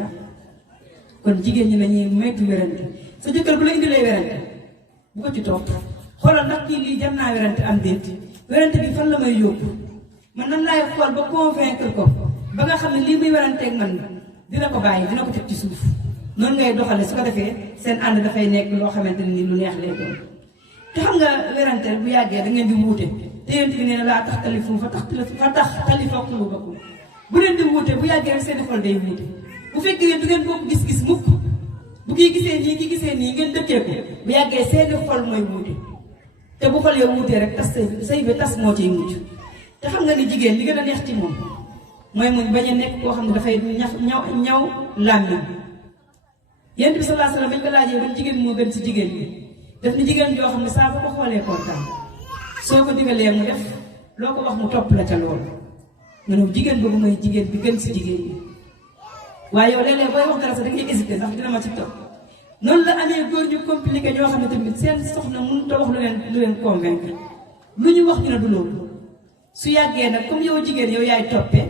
kon jigéen ñi nañuy moytu werante sa jëkkër bu la indi lay werante bu ko ci topp xoolal ndax kii lii jar naa werante am déet werante bi fan la may yóbbu man nan laay xool ba convaincre ko ba nga xam ne lii muy weranteeg man dina ko bàyyi dina ko teg ci suuf noonu ngay doxale su ko defee seen ànd dafay nekk loo xamante ne ni lu neex lay doon te xam nga werante bu yàggee da ngeen di wuute te yonent bi nee na laa taxtalifu fa taxtalifa quluubakum bu leen di wuute bu yàggee rek seen xol day wuute bu fekkee du ngeen bokk gis-gis mukk bu kii gisee nii kii gisee nii ngeen dëkkee ko bu yàggee seeni xol mooy wuute te bu xol yow wuutee rek tas sëy bi tas moo ciy mujj te xam nga ni jigéen li gën a neex ci moom mooy muñ bañ a nekk koo xam ne dafay ñaw làmmiñ yonent bi sallallahu alayhi wa sallam bañ ko laajee ban jigéen moo gën ci jigéen ñi daf ni jigéen joo xam ne saa bu ko xoolee kontaan soo ko digalee mu def loo ko wax mu topp la ca loolu nga ne jigéen boobu mooy jigéen bi gën ci jigéen ñi waaye yow léeg-léeg booy wax dara sax da ngay hésité ndax dina ma ci topp noonu la amee góor ñu compliqué ñoo xam ne tamit seen soxna mënut a wax lu leen convaincre lu ñu wax ñu ne du loolu su yàggee nag comme yow jigéen yow yaay toppee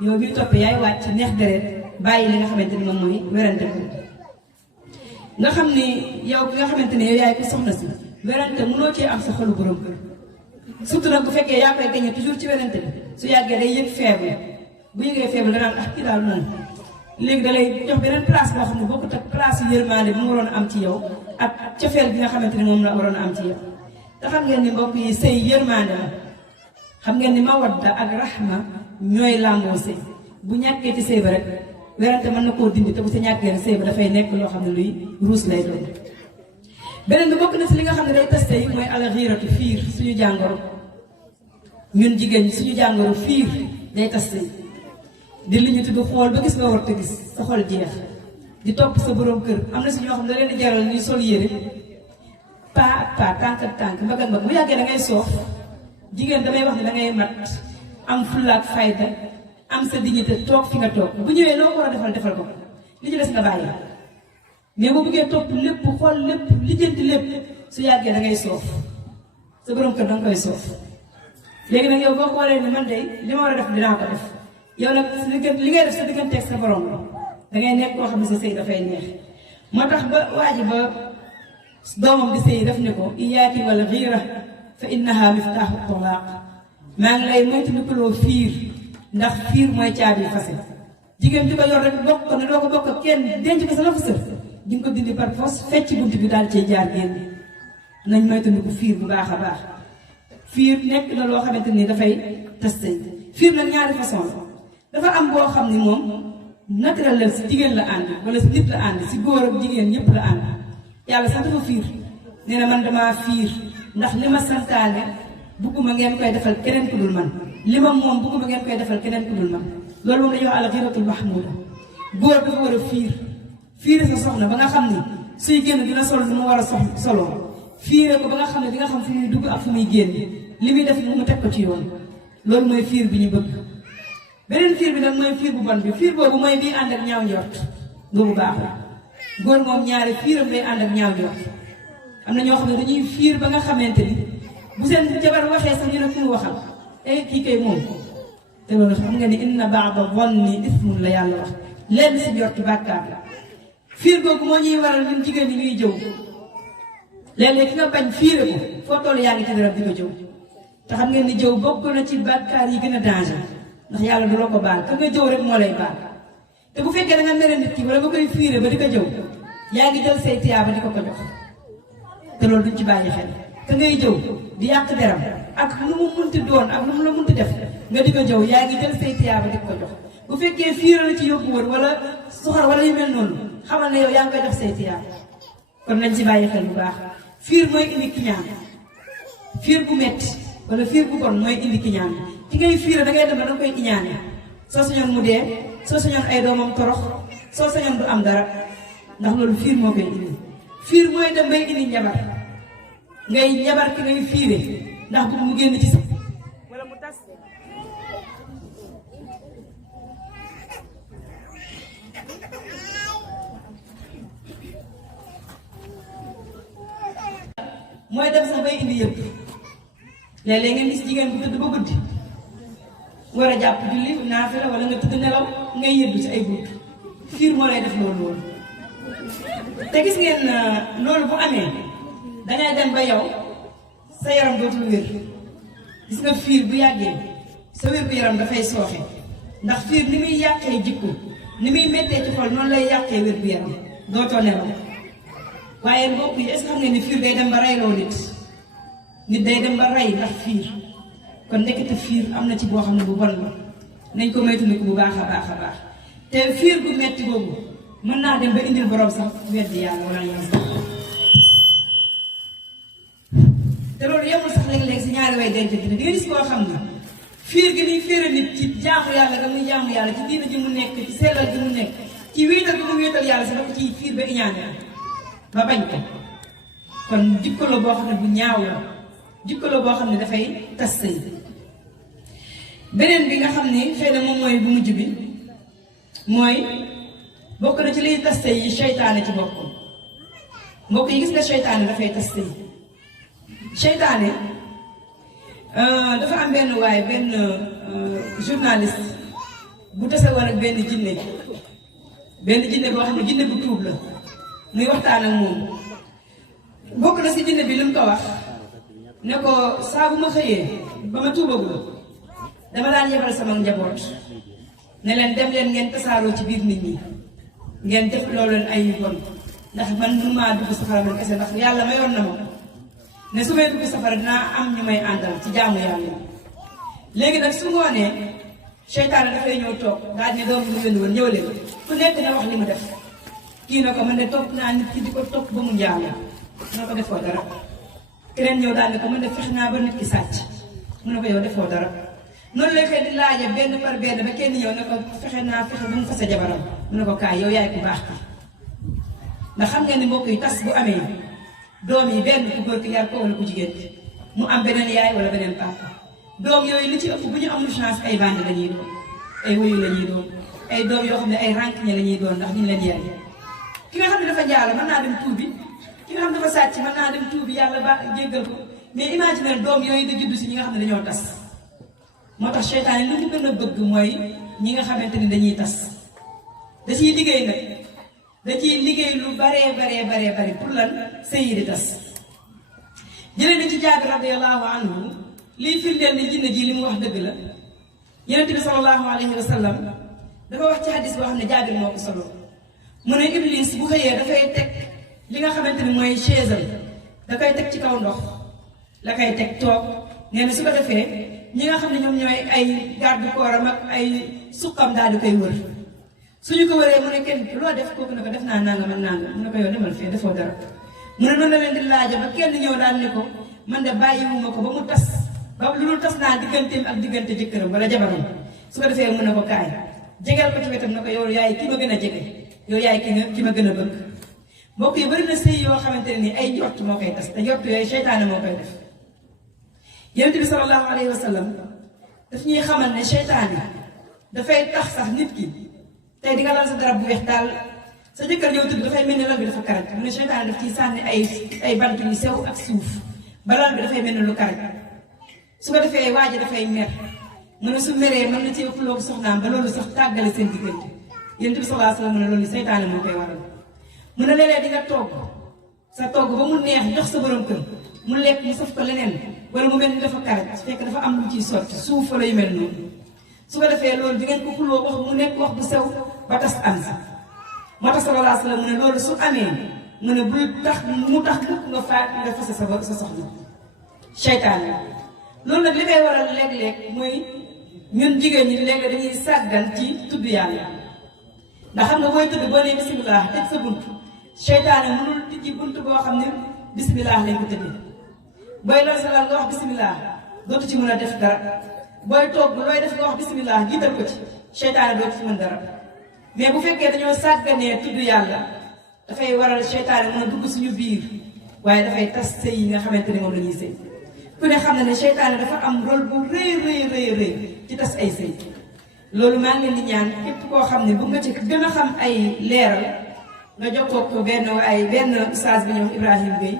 yow miy toppee yaay wàcc neex deret bàyyi li nga xamante ni moom mooy werante ko nga xam ni yow ki nga xamante ne yow yaay ko soxna si werante mënoo cee am sa xolu borom kër surtout nag bu fekkee yaa koy gañe toujours ci werante bi su yàggee day yëg faible bu yëgee faible danaan ah kii daal noonu léegi da lay jox beneen place boo xam ne bokkut ak place yu yërmande bi mu waroon a am ci yow ak cofeel bi nga xamante ni moom la waroon a am ci yow te xam ngeen ni mbokk yi sëy yërmande la xam ngeen ni mawadda ak rahma ñooy làmboo sëy bu ñàkkee ci sëy ba rek werante mën na koo dindi te bu sa ñàkkee rek sëy ba dafay nekk loo xam ne luy ruus lay doon beneen bi bokk na si li nga xam ne day tas sëy mooy alxiiratu fiir suñu jàngoro ñun jigéen ñi suñu jàngoro fiir day tas sëy di li ñu tudd xool ba gis nga war te gis sa xol jeex di topp sa borom kër am na si ñoo xam ne da leen di jaral ñuy sol yére pas ak pas tànk ak tànk mbagg ak mbagg bu yàggee da ngay soof jigéen damay wax ne da ngay mat am fulla ak fayda am sa dignité toog fi nga toog bu ñëwee loo ko war a defal ko li ci des nga bàyyi mais boo bëggee topp lépp xool lépp lijjanti lépp su yàggee da ngay soof sa borom kër da nga koy soof léegi nag yow boo ko waree ni man de li ma war a def dinaa ko def yow nag li ngay def sa digganteeg sa borom da ngay nekk koo xam ne sa sëy dafay neex moo tax ba waa ji ba doomam di sëy def ne ko iyaaki wal xiira fa innaha miftaaxu talaaq maa ngi lay moytu nikuloo fiir ndax fiir mooy caabi fase jigéen di ko yor rek bokk ko ne doo ko bokk ak kenn denc ko sa la fa sër di nga ko dindi par force fecc bunt bi daal cee jaar génn nañ moytu niku fiir bu baax a baax fiir nekk na loo xamante ni dafay tas sëy fiir nag ñaari façon la dafa am boo xam ni moom naturel la si jigéen la ànd wala si nit la ànd si góor ak jigéen ñëpp la ànd yàlla sax dafa fiir nee na man damaa fiir ndax li ma santaane bugguma ngeen koy defal keneen ku dul man li ma moom bugguma ngeen koy defal keneen ku dul man loolu moom dañuy wax alxiratul mahmuda góor dafa war a fiire sa soxna ba nga xam ni suy génn dina sol lu mu war a soloo fiire ko ba nga xam ne di nga xam fu muy dugg ak fu muy génn li muy def mu teg ko ci yoon loolu mooy fiir bi ñu bëgg beneen fiir bi nag mooy fiir bu bon bi fiir boobu mooy bii ànd ak ñaaw njort boobu baaxul góor moom ñaari fiiram day ànd ak ñaaw njort am na ñoo xam ne dañuy fiir ba nga xamante ni bu seen jabar waxee sax ñu ne ku mu waxal kii kay moom te loolu xam nga ni inna ba'da dhanni ismun la yàlla wax lenn si njort bàkkaar la fiir googu moo ñuy waral ñun jigéen ñi ñuy jëw léeg-léeg ki nga bañ fiire ko foo toll yaa ngi ci dara di ko jëw te xam ngeen ni jëw bokk na ci bàkkaar yi gën a danger ndax yàlla du la ko baal ka nga jëw rek moo lay baal te bu fekkee da nga mere nit ki wala nga koy fiire ba di ko jëw yaa ngi jël say tiyaaba di ko ko jox te loolu duñ ci bàyyi xel ka ngay jëw di yàq deram ak lu mu munti doon ak lu mu la munti def nga di ko jëw yaa ngi jël say tiyaaba di ko jox bu fekkee fiire la ci yóbbu woon wala soxor wala yu mel noonu xamal ne yow yaa ngi koy jox say tiyaaba kon nañ ci bàyyi xel bu baax fiir mooy indi kiñaan fiir bu metti wala fiir bu bon mooy indi kiñaan ki ngay fiire da ngay dem ba da nga koy iñaane soo sañoon mu dee soo sañoon ay doomam torox soo sañoon du am dara ndax loolu fiir moo koy indi fiir mooy dem bay indi njabar ngay njabar ki ngay fiire ndax bu mu génn ci sa wala mu tas mooy dem sax bay indi yëpp léeg-léeg ngeen gis jigéen bu tëdd ba guddi war a jàpp julli naafila wala nga tëdd nelaw ngay yëddu ci ay bunt fiir moo lay def loolu woon te gis ngeen loolu bu amee dangay dem ba yow sa yaram dootul wér gis nga fiir bu yàggee sa wér bu yaram dafay sooxe ndax fiir ni muy yàqee jikko ni muy méttee ci xol noonu lay yàqee wér bu yaram dootoo nelaw waaye mbokk yi est-ce que xam ngeen ni fiir day dem ba reyloo nit day dem ba rey ndax fiir kon nekkati fiir am na ci boo xam ne bu bon la nañ ko moytandiku bu baax a baax a baax te fiir bu metti boobu mën naa dem ba indil borom sax weddi yàlla wala yàlla te loolu yemul sax léeg-léeg si ñaari way denc di nga gis koo xam ne fiir gi muy fiire nit ci jaamu yàlla ga muy jaamu yàlla ci diina ji mu nekk ci sellal gi mu nekk ci wéetal gi mu wéetal yàlla sax dafa ciy fiir ba iñaane ba bañ ko kon jikko la boo xam ne bu ñaaw la jikko la boo xam ne dafay tas sëy beneen bi nga xam ne xëy na moom mooy bu mujj bi mooy bokk na ci liy tas sëy yi seytaane ci bokk mbokk yi gis nga seytaane dafay tas sëy seytaane dafa am benn waaye benn journaliste bu tase woon ak benn jinne boo xam ne jinne bu tuub la muy waxtaan ak moom bokk na si jinne bi lu mu ko wax ne ko saa bu ma xëyee ba ma tuubagul dama daan yebal sama njaboot ne leen dem leen ngeen tasaaroo ci biir nit ñi ngeen def loolu leen ay yu bon ndax man mënu maa dugg safara man kese ndax yàlla mayoon na ma ne su may dugg safara dinaa am ñu may àndal ci jaamu yàlla léegi nag su ngoonee seytaane dafay ñëw toog daal ne doom lu yónni woon ñëw leen ku nekk na wax li mu def kii na ko man de topp naa nit ki di ko topp ba mu njaamu na ko defoo dara keneen ñëw daal ne ko man de fex naa ba nit ki sàcc mu ne ko yow defoo dara noonu lay xëy di laaja benn par benn ba kenn ñëw ne ko fexe ba mu fase jabaram mu ne ko kaay yow yaay ku baax ki ndax xam ngeen ni mbokk yi tas bu amee doom yi benn ku góor ki yar ko wala ku jigéen mu am beneen yaay wala beneen papa doom yooyu li ci ëpp bu ñu amul chance ay bandi la ñuy doon ay wuyu la ñuy doon ay doom yoo xam ne ay rànk ña la ñuy doon ndax ñu leen yar ki nga xam ne dafa njaalo mën naa dem tuubi ki nga xam ne dafa sàcc mën naa dem tuubi yàlla ba jéggal ko mais imagine doom yooyu da juddu si ñi nga xam ne dañoo tas moo tax seytaane li mu gën a bëgg mooy ñi nga xamante ni dañuy tas da ciy liggéey nag da ciy liggéey lu baree pour lan sëy yi di tas jëlee na ci Jaabir radiyallahu anhu liy firndeel ni jinne ji li mu wax dëgg la Yonent bi sallallahu alayhi wa sallam dafa wax ci hadis boo xam ne Jaabir moo ko solo mu ne Iblis bu xëyee dafay teg li nga xamante ni mooy chaise da koy teg ci kaw ndox la koy teg toog nee na su ko defee ñi nga xam ne ñoom ñooy ay garde corps am ak ay suqam daal di koy wër suñu ko wëree mu ne kenn loo def kooku ne ko def naa nangam ak nangam mu ne ko yow demal fee defoo dara mu ne noonu la leen di laaja ba kenn ñëw daal ne ko man de bàyyiwuma ko ba mu tas ba lu dul tas naa digganteem ak diggante jëkkëram wala jabaram su ko defee mu ne ko kaay jegeel ko ci wetam ne ko yow yaay ki ma gën a jege yow yaay ki ma gën a bëgg mbokk yi bari na sëy yoo xamante ne ni ay njort moo koy tas te njort yooyu seytaane moo koy def Yonent bi sallallahu alayhi wa sallam daf ñuy xamal ne seytaane dafay tax sax nit ki tey di nga lal sa darab bu weex daal sa jëkkër ñëw tëdd dafay mel ni lal bi dafa karaj mu ne seytaane daf ciy sànni ay bant yu sew ak suuf balal bi dafay mel ne lu karaj su ko defee waa ji dafay mer mu ne su meree mën na ci xuloo soxnaam ba loolu sax tàggale seen diggante Yonent bi sallallahu alayhi wa sallam mu ne loolu seytaane moo koy waral mu ne léeg-léeg di nga togg sa togg ba mu neex jox sa borom kër mu lekk mu saf ko leneen wala mu mel ni dafa karaj fekk dafa am lu ciy sotti suuf wala yu mel noonu su ko defee loolu di ngeen ko xuloo wax mu nekk wax bu sew ba tas am si moo tax sallallahu alayhi wa sallam mu ne loolu su amee mu ne bul tax mu tax mukk nga faat nga fase sa soxna seytaane loolu nag li koy waral léeg-léeg mooy ñun jigéen ñi léeg-léeg dañuy sàggan ci tudd yàlla ndax xam nga booy tudd boo nee bisimilah tëj sa bunt seytaane mënul tijji bunt boo xam ne bisimilah lañ ko tëddee booy lal sa lal nga wax bisimilah dootu ci mën a def dara booy toog looy def nga wax bisimilah jiital ko ci seytaane dootu ci mën dara mais bu fekkee dañoo sàgganee tudd yàlla dafay waral seytaane mën a dugg suñu biir waaye dafay tas sëy yi nga xamante ne moom la ñuy sëy ku ne xam na ne seytaane dafa am rôle bu rëy ci tas ay sëy loolu maa ngi leen di ñaan képp koo xam ne bu nga ci gën a xam ay leeral nga jokkoo ko benn ustaas bi ñëw Ibrahima Gueye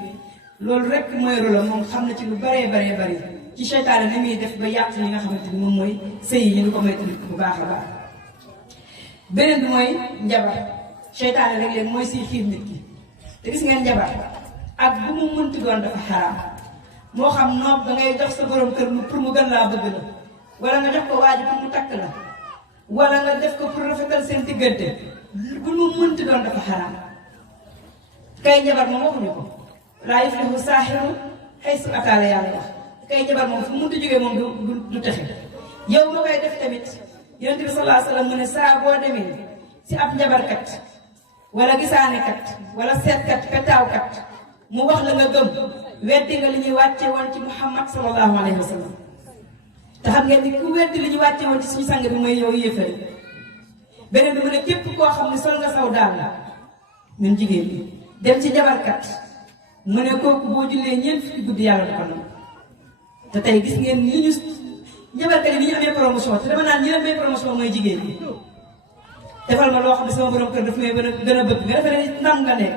loolu rek mooy rôle moom xam na ci lu baree bari ci seytaane ni muy def ba yàq li nga xamante ni moom mooy sëy yi ñu ko may tamit bu baax a baax beneen bi mooy njabar seytaane rek leen mooy siy xiir nit ki te gis ngeen njabar ak bu mu mënti doon dafa xaraam moo xam noob dangay jox sa borom kër pour mu gën laa bëgg la wala nga jox ko waa ji pour mu takk la wala nga def ko pour rafetal seen diggante bu mu mënti doon dafa xaraam kay njabar moom waxuñu ko laa yuflihu saaxiru haysu ataa la yàlla wax kay njabar moom fu mu mënti jógee moom du texe yow ma koy def tamit Yonent bi sallallahu alayhi wa sallam mu ne saa boo demee si ab njabarkat wala gisaanekat wala seetkat petaawkat mu wax la nga gëm weddi nga li ñuy wàcce woon ci Muhammad sallallahu alayhi wa sallam te xam ngeen ni ku weddi li ñu wàcce woon ci suñu sang bi mooy yow yéefari beneen bi mu ne képp koo xam ne sol nga saw daal la ñun jigéen ñi dem ci jabarkat mu ne kooku boo jullee ñeent fukki guddi yàlla du ko nangu te tey gis ngeen li ñu jabarkat yi ni ñu amee promotion te dama naan ñi leen may promotion mooy jigéen ñi defal ma loo xam ne sama borom kër daf may gën a bëgg nga defee ne ndam nga nekk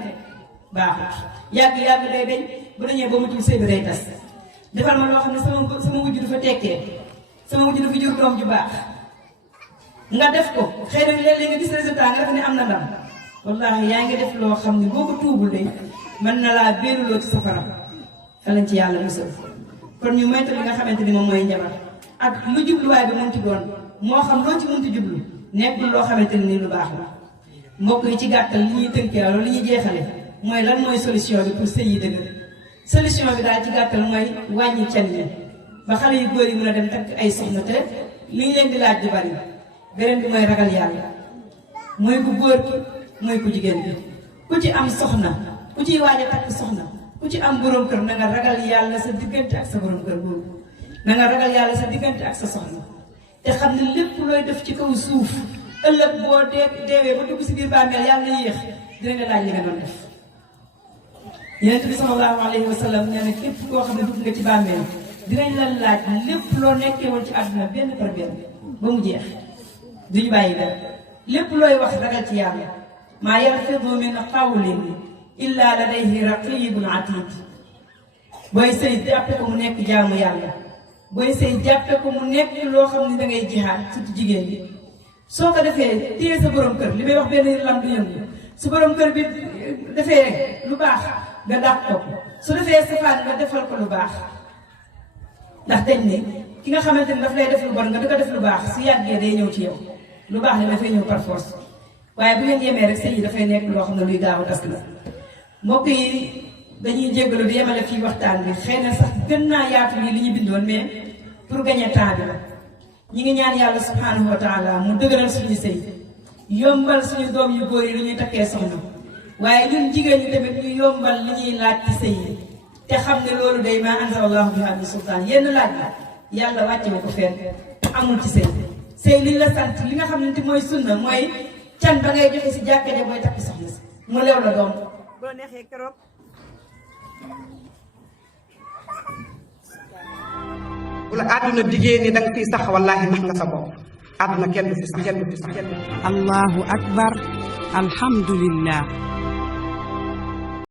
baaxut yàgg day dañ bu dañee ba mutul sëy bi day tas defal ma loo xam ne sama wujj du fa tekkee sama wujj du fa jur doom ju baax nga def ko xëy na léeg-léeg nga gis résultat nga def ne am na ndam wallaahi yaa ngi def loo xam ne boo ko tuubul de mën na laa béeruloo ci safara fa lañ ci yàlla musal kon ñu moytu li nga xamante ni moom mooy njabar ak lu jubluwaay bi mënti doon moo xam loo ci mënti jublu nekkul loo xamante ne nii lu baax la mbokk yi ci gàttal li ñuy tënkee loolu li ñuy jeexale mooy lan mooy solution bi pour sëy yi dëgër solution bi daal ci gàttal mooy wàññi can yi ba xale yu góor yi mën a dem takk ay soxna te li ñu leen di laaj di bari beneen bi mooy ragal yàlla mooy ku góor ki mooy ku jigéen bi ku ci am soxna ku ciy waaj a takk soxna ku ci am borom kër na nga ragal yàlla sa diggante ak sa borom kër boobu na nga ragal yàlla sa diggante ak sa soxna te xam ne lépp looy def ci kaw suuf ëllëg boo deewee ba dugg si biir bàmmeel yàlla yéex dina la laaj li nga doon def Yonent bi sallallahu alayhi wa sallam nee na képp koo xam ne dugg nga ci bàmmeel dinañ la laaj lépp loo nekkee woon ci àdduna benn par benn ba mu jeex duñu bàyyi dara lépp looy wax ragal ci yàlla maa yalfidu min qawlin illa ladayhi raqibun atid booy sëy jàppe ko mu nekk jaamu yàlla booy sëy jàppe ko mu nekk loo xam ne da ngay jihaad surtout jigéen bi soo ko defee téye sa borom kër li may wax benn lam du yëngu su borom kër bi defee lu baax nga dàq ko su defee safaan nga defal ko lu baax ndax dañ ne ki nga xamante ni daf lay def lu bon nga di ko def lu baax su yàggee day ñëw ci yow lu baax li dafay ñëw par force waaye bu ngeen yemee rek sëy yi dafay nekk loo xam ne luy gaaw a tas la mbokk yi dañuy jéggalu di yemale fii waxtaan bi xëy na sax gën naa yaatu lii li ñu bindoon mais pour gagner temps bi la ñi ngi ñaan yàlla subhanahu wa taala mu dëgëral suñu sëy yombal suñu doom yu góor yi lu ñuy takkee soxna waaye ñun jigéen ñi tamit ñu yombal li ñuy laaj ci sëy yi te xam ne loolu day maa anzalallahu bihaa min sultaan yenn laaj la yàlla wàcce ma ko fenn amul ci sëy sëy li la sant li nga xam ne mooy sunna mooy can ba ngay joxe si jàkka ja mooy takk soxna si mu leew la doom boo neexee keroog bu la àdduna diggée ni danga fiy sax wallaahi nax nga sa bopp àdduna kenn du fi sax kenn du fi sax allahu akbar alhamdulillah